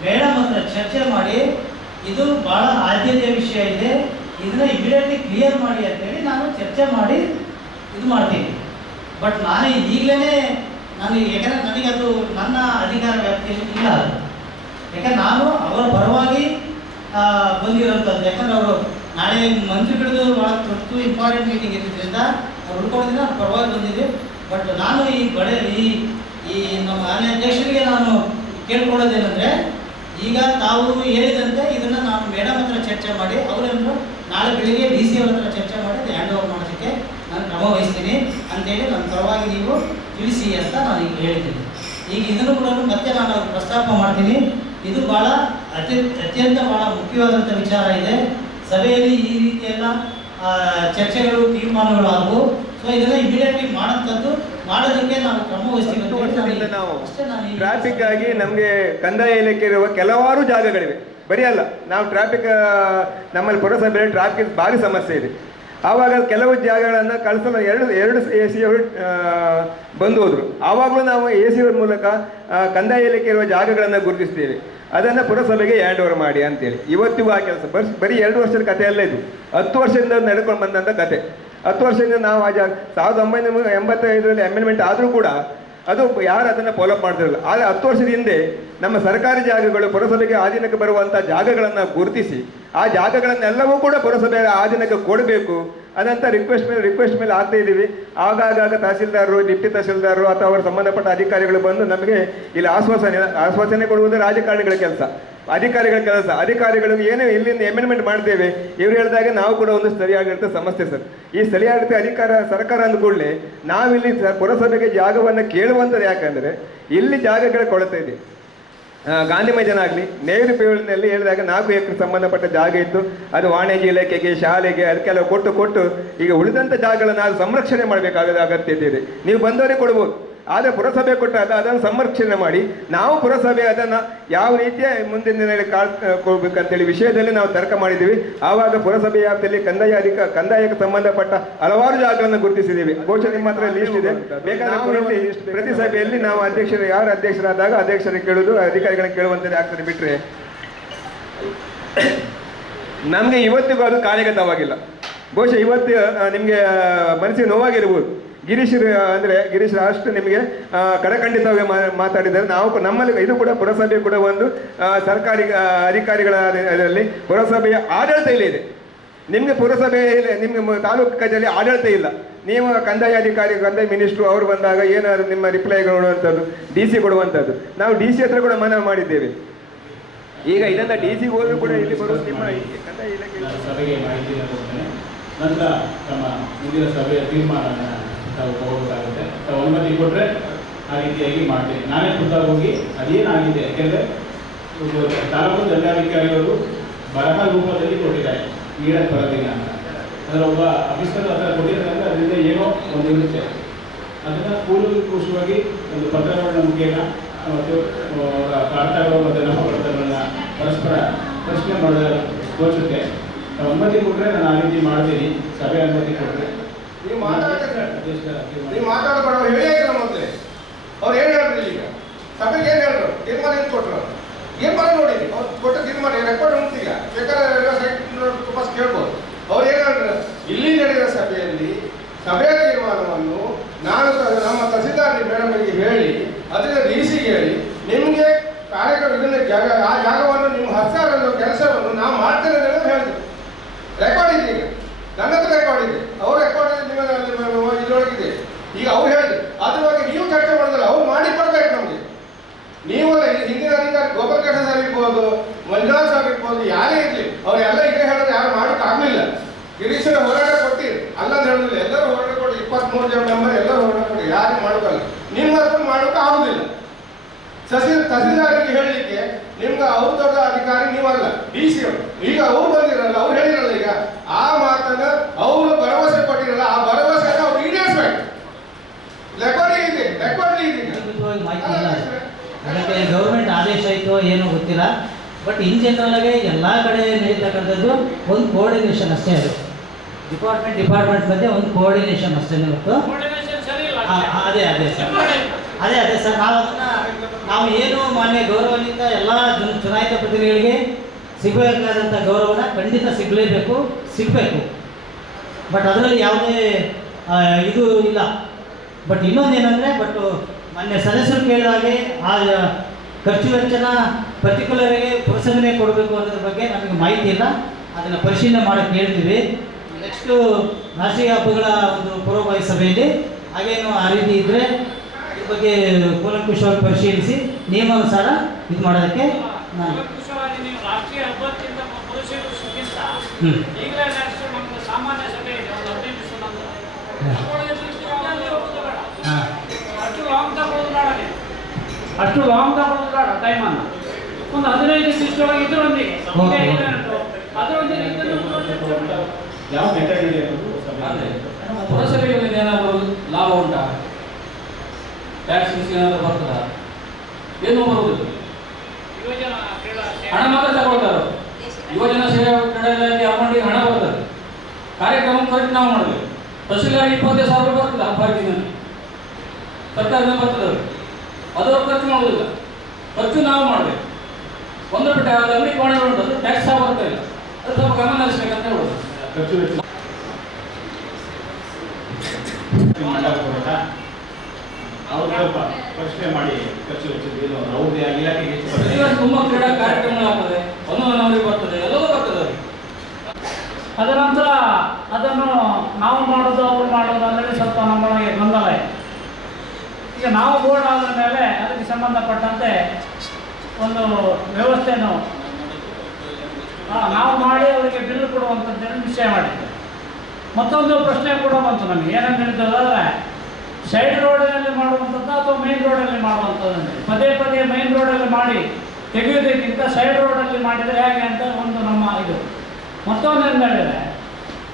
ಮೇಡಮ್ ಹತ್ರ ಚರ್ಚೆ ಮಾಡಿ, ಇದು ಭಾಳ ಆದ್ಯತೆಯ ವಿಷಯ ಇದೆ, ಇದನ್ನು ಇಮಿಡಿಯೇಟ್ಲಿ ಕ್ಲಿಯರ್ ಮಾಡಿ ಅಂತೇಳಿ ನಾನು ಚರ್ಚೆ ಮಾಡಿ ಇದು ಮಾಡ್ತೀನಿ. ಬಟ್ ನಾನು ಈಗಲೇ ಯಾಕಂದರೆ ನನಗೆ ಅದು ನನ್ನ ಅಧಿಕಾರ ವ್ಯಾಪ್ತಿಯಲ್ಲಿ ಇಲ್ಲ ಅದು. ಯಾಕಂದ್ರೆ ನಾನು ಅವರ ಪರವಾಗಿ ಬಂದಿರೋಂಥದ್ದು. ಯಾಕಂದ್ರೆ ಅವರು ನಾಳೆ ಮಂತ್ರಿಗಳದ್ದು ಭಾಳ ತುರ್ತು ಇಂಪಾರ್ಟೆಂಟ್ ಮೀಟಿಂಗ್ ಇರೋದ್ರಿಂದ ಅವ್ರು ಉಳ್ಕೊಂಡಿದ್ರೆ ನಾನು ಪರವಾಗಿ ಬಂದಿದ್ದೆ. ಬಟ್ ನಾನು ಈ ನಮ್ಮ ಮಾನ್ಯ ಅಧ್ಯಕ್ಷರಿಗೆ ನಾನು ಕೇಳ್ಕೊಳ್ಳೋದೇನೆಂದರೆ, ಈಗ ತಾವು ಹೇಳಿದಂತೆ ಇದನ್ನು ನಾನು ಮೇಡಮ್ ಹತ್ರ ಚರ್ಚೆ ಮಾಡಿ ಅವರೇನು ನಾಳೆ ಬೆಳಿಗ್ಗೆ ಡಿ ಸಿ ಅವ್ರ ಹತ್ರ ಚರ್ಚೆ ಮಾಡಿ ಹ್ಯಾಂಡ್ ಓವರ್ ಮಾಡೋದಕ್ಕೆ ನಾನು ಕ್ರಮ ವಹಿಸ್ತೀನಿ ಅಂತೇಳಿ ನನ್ನ ಪರವಾಗಿ ನೀವು ತಿಳಿಸಿ ಅಂತ ನಾನು ಈಗ ಹೇಳ್ತೀನಿ. ಈಗ ಇದನ್ನು ಕೂಡ ಮತ್ತೆ ನಾನು ಪ್ರಸ್ತಾಪ ಮಾಡ್ತೀನಿ. ಇದು ಭಾಳ ಅತ್ಯಂತ ಭಾಳ ಮುಖ್ಯವಾದಂಥ ವಿಚಾರ ಇದೆ. ಸಭೆಯಲ್ಲಿ ಈ ರೀತಿಯೆಲ್ಲ ಚರ್ಚೆಗಳು ತೀರ್ಮಾನಗಳು ಆದವು. ಸೊ ಇದನ್ನು ಇಮಿಡಿಯೇಟ್ಲಿ ಮಾಡೋದಕ್ಕೆ ನಾವು ಕ್ರಮ ವಹಿಸ್ತೀವಿ. ನಾವು ಟ್ರಾಫಿಕ್ ಆಗಿ ನಮಗೆ ಕಂದಾಯ ಇಲಾಖೆ ಇರುವ ಕೆಲವಾರು ಜಾಗಗಳಿವೆ, ಬರೀ ಅಲ್ಲ. ನಾವು ಟ್ರಾಫಿಕ್ ನಮ್ಮಲ್ಲಿ ಪುರಸಭೆಯಲ್ಲಿ ಟ್ರಾಫಿಕ್ ಭಾರಿ ಸಮಸ್ಯೆ ಇದೆ. ಆವಾಗ ಕೆಲವು ಜಾಗಗಳನ್ನು ಕಳಿಸಲು ಎರಡು ಎ ಸಿ ಅವರು ಬಂದು ಹೋದರು. ಆವಾಗಲೂ ನಾವು ಎ ಸಿ ಅವ್ರ ಮೂಲಕ ಕಂದಾಯ ಇಲಾಖೆ ಇರುವ ಜಾಗಗಳನ್ನು ಗುರುತಿಸ್ತೀವಿ, ಅದನ್ನು ಪುರಸಭೆಗೆ ಹ್ಯಾಂಡ್ ಓವರ್ ಮಾಡಿ ಅಂತೇಳಿ. ಇವತ್ತಿಗೂ ಆ ಕೆಲಸ ಬರೀ 2 ವರ್ಷದ ಕಥೆ ಅಲ್ಲ ಇದು, 10 ವರ್ಷದಿಂದ ನಡ್ಕೊಂಡು ಬಂದಂಥ ಕತೆ. 10 ವರ್ಷದಿಂದ ನಾವು ಆ ಜಾಗ 1985ರಲ್ಲಿ ಅಮೆಂಡ್ಮೆಂಟ್ ಆದರೂ ಕೂಡ ಅದು ಯಾರು ಅದನ್ನು ಫಾಲೋಅಪ್ ಮಾಡ್ತಿರಲಿಲ್ಲ. ಆದರೆ 10 ವರ್ಷದ ಹಿಂದೆ ನಮ್ಮ ಸರ್ಕಾರಿ ಜಾಗಗಳು ಪುರಸಭೆಗೆ ಆಧೀನಕ್ಕೆ ಬರುವಂಥ ಜಾಗಗಳನ್ನು ಗುರುತಿಸಿ ಆ ಜಾಗಗಳನ್ನೆಲ್ಲವೂ ಕೂಡ ಪುರಸಭೆಯ ಆಧೀನಕ್ಕೆ ಕೊಡಬೇಕು ಅದಂತ ರಿಕ್ವೆಸ್ಟ್ ಮೇಲೆ ಆಗ್ತಾ ಇದ್ದೀವಿ. ಆಗಾಗ ತಹಸೀಲ್ದಾರರು, ಡಿಪ್ಟಿ ತಹಸೀಲ್ದಾರರು ಅಥವಾ ಅವರ ಸಂಬಂಧಪಟ್ಟ ಅಧಿಕಾರಿಗಳು ಬಂದು ನಮಗೆ ಇಲ್ಲಿ ಆಶ್ವಾಸನೆ ಕೊಡುವುದು ರಾಜಕಾರಣಿಗಳ ಕೆಲಸ, ಅಧಿಕಾರಿಗಳ ಕೆಲಸ. ಅಧಿಕಾರಿಗಳಿಗೆ ಏನು ಇಲ್ಲಿಂದ ಅಮೆಂಡ್ಮೆಂಟ್ ಮಾಡ್ತೇವೆ ಇವ್ರು ಹೇಳಿದಾಗ ನಾವು ಕೂಡ ಒಂದು ಸ್ಥಳೀಯಾಡಳಿತ ಸಮಸ್ಯೆ ಸರ್. ಈ ಸ್ಥಳೀಯಾಡಳಿತ ಸರ್ಕಾರ ಅಂದ್ಕೊಳ್ಳಿ ನಾವಿಲ್ಲಿ ಪುರಸಭೆಗೆ ಜಾಗವನ್ನು ಕೇಳುವಂಥದ್ದು. ಯಾಕಂದರೆ ಇಲ್ಲಿ ಜಾಗಗಳ ಕೊರತೆ ಇದೆ. ಗಾಂಧಿ ಮೈದಾನ ಆಗಲಿ, ನೆಹರು ಪೇವಳಿನಲ್ಲಿ ಹೇಳಿದಾಗ 4 ಎಕರೆ ಸಂಬಂಧಪಟ್ಟ ಜಾಗ ಇತ್ತು. ಅದು ವಾಣಿಜ್ಯ ಇಲಾಖೆಗೆ, ಶಾಲೆಗೆ ಅದಕ್ಕೆಲ್ಲ ಕೊಟ್ಟು ಈಗ ಉಳಿದಂಥ ಜಾಗಗಳನ್ನು ಅದು ಸಂರಕ್ಷಣೆ ಮಾಡಬೇಕಾದ ಅಗತ್ಯತೆ ಇದೆ. ನೀವು ಬಂದವರೇ ಕೊಡ್ಬೋದು, ಆದರೆ ಪುರಸಭೆ ಕೊಟ್ಟಾಗ ಅದನ್ನು ಸಂರಕ್ಷಣೆ ಮಾಡಿ ನಾವು ಪುರಸಭೆ ಅದನ್ನು ಯಾವ ರೀತಿಯ ಮುಂದಿನ ದಿನಗಳಲ್ಲಿ ಕೊಡ್ಬೇಕಂತೇಳಿ ವಿಷಯದಲ್ಲಿ ನಾವು ತರ್ಕ ಮಾಡಿದ್ದೀವಿ. ಆವಾಗ ಪುರಸಭೆ ವ್ಯಾಪ್ತಿಯಲ್ಲಿ ಕಂದಾಯಕ್ಕೆ ಸಂಬಂಧಪಟ್ಟ ಹಲವಾರು ಜಾಗಗಳನ್ನು ಗುರುತಿಸಿದ್ದೀವಿ. ಬಹುಶಃ ನಿಮ್ಮ ಹತ್ರ ಲೀಸ್ಟ್ ಇದೆ, ಬೇಕಾದ್ರೆ ಪ್ರತಿ ಸಭೆಯಲ್ಲಿ ನಾವು ಯಾರು ಅಧ್ಯಕ್ಷರಾದಾಗ ಅಧ್ಯಕ್ಷರಿಗೆ ಕೇಳೋದು, ಅಧಿಕಾರಿಗಳನ್ನ ಕೇಳುವಂಥದ್ದು ಆಗ್ತದೆ. ಬಿಟ್ಟರೆ ನಮಗೆ ಇವತ್ತಿಗೂ ಅದು ಕಾರ್ಯಗತವಾಗಿಲ್ಲ. ಬಹುಶಃ ಇವತ್ತು ನಿಮಗೆ ಮನಸ್ಸಿಗೆ ನೋವಾಗಿರ್ಬೋದು. ಗಿರೀಶ್ ಅಷ್ಟು ನಿಮಗೆ ಕಡಖಂಡಿತವಾಗಿ ಮಾತಾಡಿದ್ದಾರೆ. ನಮ್ಮಲ್ಲಿ ಇದು ಕೂಡ ಪುರಸಭೆ ಕೂಡ ಒಂದು ಸರ್ಕಾರಿ ಅಧಿಕಾರಿಗಳ ಇದರಲ್ಲಿ ಪುರಸಭೆಯ ಆಡಳಿತ ಇದೆ. ನಿಮಗೆ ಪುರಸಭೆಯಲ್ಲಿ ನಿಮಗೆ ತಾಲೂಕು ಕಚೇರಿಯಲ್ಲಿ ಆಡಳಿತ ಇಲ್ಲ. ನೀವು ಕಂದಾಯ ಅಧಿಕಾರಿ, ಕಂದಾಯ ಮಿನಿಸ್ಟ್ರು ಅವರು ಬಂದಾಗ ಏನಾದರೂ ನಿಮ್ಮ ರಿಪ್ಲೈ ಕೊಡುವಂಥದ್ದು, ಡಿ ಸಿ ಕೊಡುವಂಥದ್ದು. ನಾವು ಡಿ ಸಿ ಹತ್ರ ಕೂಡ ಮನವಿ ಮಾಡಿದ್ದೇವೆ. ಈಗ ಇದನ್ನು ಡಿ ಸಿಗೆ ಹೋದರೂ ಕೂಡ ಇಲ್ಲಿ ಬರುವುದು ನಿಮ್ಮ ಕಂದಾಯ ಇಲಾಖೆ ಸಭೆಗೆ ಮಾಹಿತಿಯನ್ನು ಕೊಡ್ತೇನೆ. ನಂತರ ನಮ್ಮ ಮುಂದಿನ ಸಭೆಯ ತೀರ್ಮಾನ ತಾವು ತಗೋಬೇಕಾಗುತ್ತೆ. ತಾವು ಅನುಮತಿ ಕೊಟ್ಟರೆ ಆ ರೀತಿಯಾಗಿ ಮಾಡ್ತೀನಿ. ನಾನೇ ಖುದ್ದಾಗಿ ಹೋಗಿ ಅದೇನಾಗಿದೆ, ಯಾಕೆಂದರೆ ತಾಲೂಕು ದಂಡಾಧಿಕಾರಿಗಳು ಬರಹ ರೂಪದಲ್ಲಿ ಕೊಟ್ಟಿದ್ದಾರೆ, ನೀಡಕ್ಕೆ ಬರೋದಿಲ್ಲ ಅಂತ. ಅದರ ಒಬ್ಬ ಆಫೀಸರ್ ಆ ಥರ ಕೊಟ್ಟಿದ್ದಾರೆ, ಅದರಿಂದ ಏನೋ ಒಂದು ಇರುತ್ತೆ. ಅದನ್ನು ಕೂಲಂಕುಷವಾಗಿ ಒಂದು ಪತ್ರಗಳ ಮುಖೇನ ಮತ್ತು ಅವರ ಕರ್ತವ್ಯಗಳು ಮತ್ತು ನಮ್ಮ ಕರ್ತವ್ಯಗಳನ್ನ ಪರಸ್ಪರ ಪ್ರಶ್ನೆ ಮಾಡೋದು ತೋಚುತ್ತೆ. ಅನುಮತಿ ಕೊಟ್ಟರೆ ನಾನು ಆ ರೀತಿ ಮಾಡ್ತೀನಿ. ಸಭೆ ಅನುಮತಿ ಕೊಟ್ಟರೆ ನೀವು ಮಾತಾಡಬೇಡ, ಹೇಳಿ ಮೊದಲೇ ಅವ್ರು ಏನು ಹೇಳಿದ್ರು. ಈಗ ಸಭೆಗೆ ಏನು ಹೇಳಿದ್ರು, ತೀರ್ಮಾನ ಏನು ಕೊಟ್ಟರು, ಏನು ಮಾಡಿ ನೋಡಿರಿ ಅವ್ರು ಕೊಟ್ಟ ತೀರ್ಮಾನ ರೆಕಾರ್ಡ್ ಉಂಟೀಗ, ಬೇಕಾದ್ರೆ ತುಂಬ ಕೇಳ್ಬೋದು. ಅವ್ರು ಏನು ಹೇಳಿದ್ರು, ಇಲ್ಲಿ ನಡೆದ ಸಭೆಯಲ್ಲಿ ಸಭೆಯ ತೀರ್ಮಾನವನ್ನು ನಾನು ನಮ್ಮ ತಹಸೀಲ್ದಾರ್ ಮೇಡಮ್ಗೆ ಹೇಳಿ ಅದರಿಂದ ಡಿ ಸಿಗೆ ಹೇಳಿ ನಿಮಗೆ ಕಾರ್ಯಕ್ರಮ ಇದನ್ನ ಆ ಜಾಗವನ್ನು ನಿಮ್ಮ 10,000 ಕೆಲಸವನ್ನು ನಾವು ಮಾಡ್ತೇನೆ ಅಂತ ಹೇಳಿದ್ರು. ರೆಕಾರ್ಡ್ ಇದೆ, ಈಗ ನನ್ನ ಹತ್ರ ರೆಕಾರ್ಡ್ ಇದೆ, ಅವ್ರ ರೆಕಾರ್ಡ್ ಇದೆ, ನಿಮ್ಮ ಇದರೊಳಗಿದೆ. ಈಗ ಅವ್ರು ಹೇಳಿದ್ರು ಅದ್ರ ಬಗ್ಗೆ ನೀವು ಚರ್ಚೆ ಮಾಡಿದ್ರೆ ಅವ್ರು ಮಾಡಿ ಕೊಡ್ಬೇಕು ನಮಗೆ. ನೀವು ಹಿಂದಿನ ಅಧಿಕಾರಿ ಗೋಪಾಲ್ ಕೃಷ್ಣ ಸರ್ ಇರ್ಬೋದು, ಮಂಜುನಾಥ್ ಸರ್ ಇರ್ಬೋದು, ಯಾರೇ ಇರಲಿ ಅವರೆಲ್ಲ ಇದೇ ಹೇಳಿದ್ರೆ ಯಾರು ಮಾಡೋಕೆ ಆಗಲಿಲ್ಲ. ಗಿರೀಶನ ಹೋರಾಟ ಕೊಟ್ಟಿರಿ ಅಲ್ಲಂತ ಹೇಳಿದ್ರೆ ಎಲ್ಲರೂ ಹೋರಾಟ ಕೊಟ್ಟು 23 ಜನ ಮೆಂಬರ್ ಎಲ್ಲರೂ ಹೋರಾಟ ಕೊಡಿ, ಯಾರು ಮಾಡೋಕ್ಕಲ್ಲ. ನಿಮ್ಮ ಹತ್ರ ಮಾಡೋಕೆ ಆಗುದಿಲ್ಲ. ತಹಸೀಲ್ದಾರಿಗೆ ಹೇಳಲಿಕ್ಕೆ ನಿಮ್ಗೆ ಅವ್ರ ದೊಡ್ಡ ಅಧಿಕಾರಿ ನೀವಲ್ಲ, ಡಿ ಸಿ ಅವರು. ಈಗ ಅವ್ರು ಬಂದಿರಲ್ಲ, ಅವ್ರು ಹೇಳಿರಲ್ಲ. ಈಗ ಆ ಮಾತನ್ನ ಅವರು ಭರವಸೆ ಕೊಟ್ಟಿರಲ್ಲ, ಆ ಭರವಸೆನ ಅವ್ರು ಈಡೇರಿಸ್ಬೇಕು. ರೆಕಾರ್ಡಿಂಗ್ ಇದೆ. ಅದಕ್ಕೆ ಗೌರ್ಮೆಂಟ್ ಆದೇಶ ಆಯಿತು ಏನೋ ಗೊತ್ತಿಲ್ಲ. ಬಟ್ ಇನ್ ಜನರಲ್ ಆಗಿ ಎಲ್ಲ ಕಡೆ ನಡೀತಕ್ಕಂಥದ್ದು ಒಂದು ಕೋಆರ್ಡಿನೇಷನ್ ಅಷ್ಟೇ. ಅದು ಡಿಪಾರ್ಟ್ಮೆಂಟ್ ಮಧ್ಯೆ ಒಂದು ಕೋಆರ್ಡಿನೇಷನ್ ಅಷ್ಟೇ ಹೊರತು ಅದೇ ಸರ್. ನಾವು ಏನು ಮಾನ್ಯ ಗೌರವಾನ್ವಿತ ಎಲ್ಲ ಚುನಾಯಿತ ಪ್ರತಿನಿಧಿಗಳಿಗೆ ಸಿಗಬೇಕಾದಂಥ ಗೌರವನ ಖಂಡಿತ ಸಿಗಬೇಕು. ಬಟ್ ಅದರಲ್ಲಿ ಯಾವುದೇ ಇದು ಇಲ್ಲ. ಬಟ್ ಇನ್ನೊಂದೇನೆಂದರೆ ಮೊನ್ನೆ ಸದಸ್ಯರು ಕೇಳಿದಾಗೆ ಆ ಖರ್ಚು ವೆಚ್ಚನ ಪರ್ಟಿಕ್ಯುಲರ್ಗೆ ಪುರಸಭೆನೇ ಕೊಡಬೇಕು ಅನ್ನೋದ್ರ ಬಗ್ಗೆ ನಮಗೆ ಮಾಹಿತಿ ಇಲ್ಲ. ಅದನ್ನು ಪರಿಶೀಲನೆ ಮಾಡೋಕ್ಕೆ ಹೇಳ್ತೀವಿ. ನೆಕ್ಸ್ಟು ರಾಷ್ಟ್ರೀಯ ಹಬ್ಬಗಳ ಒಂದು ಪೂರ್ವಭಾವಿ ಸಭೆಯಲ್ಲಿ ಹಾಗೇನು ಆ ರೀತಿ ಇದ್ದರೆ ಇದ್ರ ಬಗ್ಗೆ ಕೂಲಂಕುಷವಾಗಿ ಪರಿಶೀಲಿಸಿ ನಿಯಮಾನುಸಾರ ಇದು ಮಾಡೋದಕ್ಕೆ ನಾನು ಕೂಲಂಕುಷವಾಗಿ ನೀವು ರಾಷ್ಟ್ರೀಯ ಹಬ್ಬಕ್ಕಿಂತ ಪುರಸಭೆಗಿಂತ ಈಗಲೇ ನೆಕ್ಸ್ಟ್ ನಮ್ದು ಸಾಮಾನ್ಯ ಸಭೆ ಇದೆ ಒಂದು 15 ದಿವಸ ನಂತರ. ಅಷ್ಟು ಲಾಂಗ್ ತಗೊಳ್ಳೋದು ಬೇಡ ಟೈಮನ್ನು. ಒಂದು 15 ದಿವಸವಾಗಿ ಇದರೊಂದಿಗೆ ಅದರೊಂದಿಗೆ ಯಾವ ಮೆಥಡ್ ಇದೆ ಅನ್ನೋದು ಸಭೆ ಪುರಸಭೆಗಳಿಂದ ಏನಾದರೂ ಲಾಭ ಉಂಟಾ? ಟ್ಯಾಕ್ಸ್ ಏನಾದರೂ ಬರ್ತದ? ಏನೂ ಬರುವುದಿಲ್ಲ. ಹಣ ಮಾತ್ರ ತಗೊಳ್ತಾರೆ. ಯುವಜನ ಸೇವಾ ಕ್ರೀಡೆಯಲ್ಲಿ ಅಮೌಂಟಿಗೆ ಹಣ ಬರ್ತದೆ. ಕಾರ್ಯಕ್ರಮ ಕರೆಕ್ಟ್ ನಾವು ಮಾಡಬೇಕು. ತಹಸೀಲ್ದಾರ್ಗೆ 25,000 ರೂಪಾಯಿ ಬರ್ತದೆ ಹಬ್ಬ ಹಾಕಿದ್ದೀನಿ, ಸರ್ಕಾರದಿಂದ ಬರ್ತದೆ. ಅದರ ಖರ್ಚು ಮಾಡೋದಿಲ್ಲ, ಖರ್ಚು ನಾವು ಮಾಡಬೇಕು. ಒಂದು ಬಿಟ್ಟೆ ಅಂಗಡಿ ಕೋಣೆ ಉಂಟು, ಅದು ಟ್ಯಾಕ್ಸ್ ಸಹ ಬರ್ತಾ ಇಲ್ಲ. ಅದು ಸ್ವಲ್ಪ ಗಮನ ಹರಿಸ್ಬೇಕಂತ ಹೇಳೋದು. ಖರ್ಚು ವೆಚ್ಚ ಅವ್ರು ಸ್ವಲ್ಪ ಪರಿಶೀಲನೆ ಮಾಡಿ ಖರ್ಚು ವೆಚ್ಚ ಅವ್ರದ್ದೇ ಇಲಾಖೆಗೆ ತುಂಬ ಕ್ರೀಡಾ ಕಾರ್ಯಕ್ರಮಗಳಾಗ್ತದೆ, ಒಂದೊಂದು ಬರ್ತದೆ, ಎಲ್ಲವೂ ಬರ್ತದೆ. ಅದರ ನಂತರ ಅದನ್ನು ನಾವು ಮಾಡೋದು ಅವರು ಮಾಡೋದು ಅಂದರೆ ಸ್ವಲ್ಪ ನಮ್ಮೊಳಗೆ ಗೊಂದಲ ಇದೆ. ಈಗ ನಾವು ಬೋರ್ಡ್ ಆದ ಮೇಲೆ ಅದಕ್ಕೆ ಸಂಬಂಧಪಟ್ಟಂತೆ ಒಂದು ವ್ಯವಸ್ಥೆಯನ್ನು ನಾವು ಮಾಡಿ ಅವರಿಗೆ ಬಿಲ್ ಕೊಡುವಂಥದ್ದೇನು ನಿಶ್ಚಯ ಮಾಡಿದ್ದೆ. ಮತ್ತೊಂದು ಪ್ರಶ್ನೆ ಕೂಡ ಬಂತು ನಮಗೆ. ಏನಂತ ಹೇಳಿದ್ರೆ ಸೈಡ್ ರೋಡಿನಲ್ಲಿ ಮಾಡುವಂಥದ್ದು ಅಥವಾ ಮೇನ್ ರೋಡಲ್ಲಿ ಮಾಡುವಂಥದ್ದು. ಪದೇ ಪದೇ ಮೇನ್ ರೋಡಲ್ಲಿ ಮಾಡಿ ತೆಗೆಯೋದಕ್ಕಿಂತ ಸೈಡ್ ರೋಡಲ್ಲಿ ಮಾಡಿದರೆ ಹೇಗೆ ಅಂತ ಒಂದು ನಮ್ಮ ಇದು. ಮತ್ತೊಂದು ಏನು ಹೇಳಿದರೆ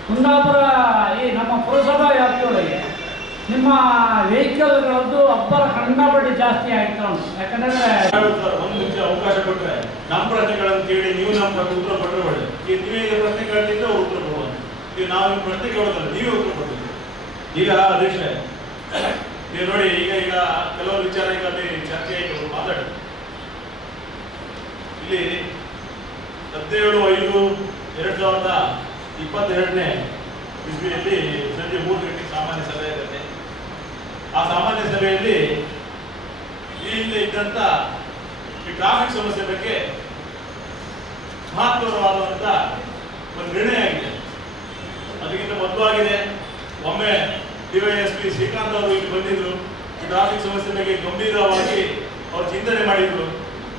ಕುಂದಾಪುರ ಈ ನಮ್ಮ ಪುರಸಭಾ ವ್ಯಾಪ್ತಿಯೊಳಗೆ ನಿಮ್ಮ ವೆಹಿಕಲ್ಗಳದ್ದು ಅಬ್ಬರ ಕಂಡಪಟ್ಟಿ ಜಾಸ್ತಿ ಆಗ್ತಾ ಉಂಟು. ಯಾಕಂದರೆ ಒಂದು ನಿಮಿಷ ಅವಕಾಶ ಕೊಟ್ಟರೆ ನಮ್ಮ ಪ್ರಶ್ನೆಗಳನ್ನು ಕೇಳಿ ನೀವು ನಮ್ಮ ಉತ್ತರ ಕೊಟ್ಟರೆ ಒಳ್ಳೆ. ಈಗ ನೀವೇ ಪ್ರಶ್ನೆ ಕೇಳ್ತಿದ್ದ ಉತ್ತರ ಕೊಡುವ. ಈಗ ನಾವು ನಿಮ್ಮ ಪ್ರಶ್ನೆ ಕೇಳೋದಲ್ಲ, ನೀವೇ ಉತ್ತರ ಕೊಡ್ತೀವಿ. ಈಗ ಅಧ್ಯಕ್ಷ ನೀವು ನೋಡಿ, ಈಗ ಕೆಲವು ವಿಚಾರ ಈಗ ಅಲ್ಲಿ ಚರ್ಚೆ ಆಯಿತು, ಮಾತಾಡಿ. ಇಲ್ಲಿ 17/5/2022 ಇಸ್ವಿಯಲ್ಲಿ ಸಂಜೆ 3 ಗಂಟೆಗೆ ಸಾಮಾನ್ಯ ಸಭೆ ಇರುತ್ತೆ. ಆ ಸಾಮಾನ್ಯ ಸಭೆಯಲ್ಲಿ ಈ ಹಿಂದೆ ಇದ್ದಂಥ ಈ ಟ್ರಾಫಿಕ್ ಸಮಸ್ಯೆ ಬಗ್ಗೆ ಮಹತ್ವವಾದಂಥ ಒಂದು ನಿರ್ಣಯ ಆಗಿದೆ. ಅದಕ್ಕಿಂತ ಮೊದಲಾಗಿದೆ, ಒಮ್ಮೆ DYSP ಶ್ರೀಕಾಂತ್ ಅವರು ಇಲ್ಲಿ ಬಂದಿದ್ರು. ಈ ಟ್ರಾಫಿಕ್ ಸಮಸ್ಯೆ ಬಗ್ಗೆ ಗಂಭೀರವಾಗಿ ಅವರು ಚಿಂತನೆ ಮಾಡಿದ್ರು.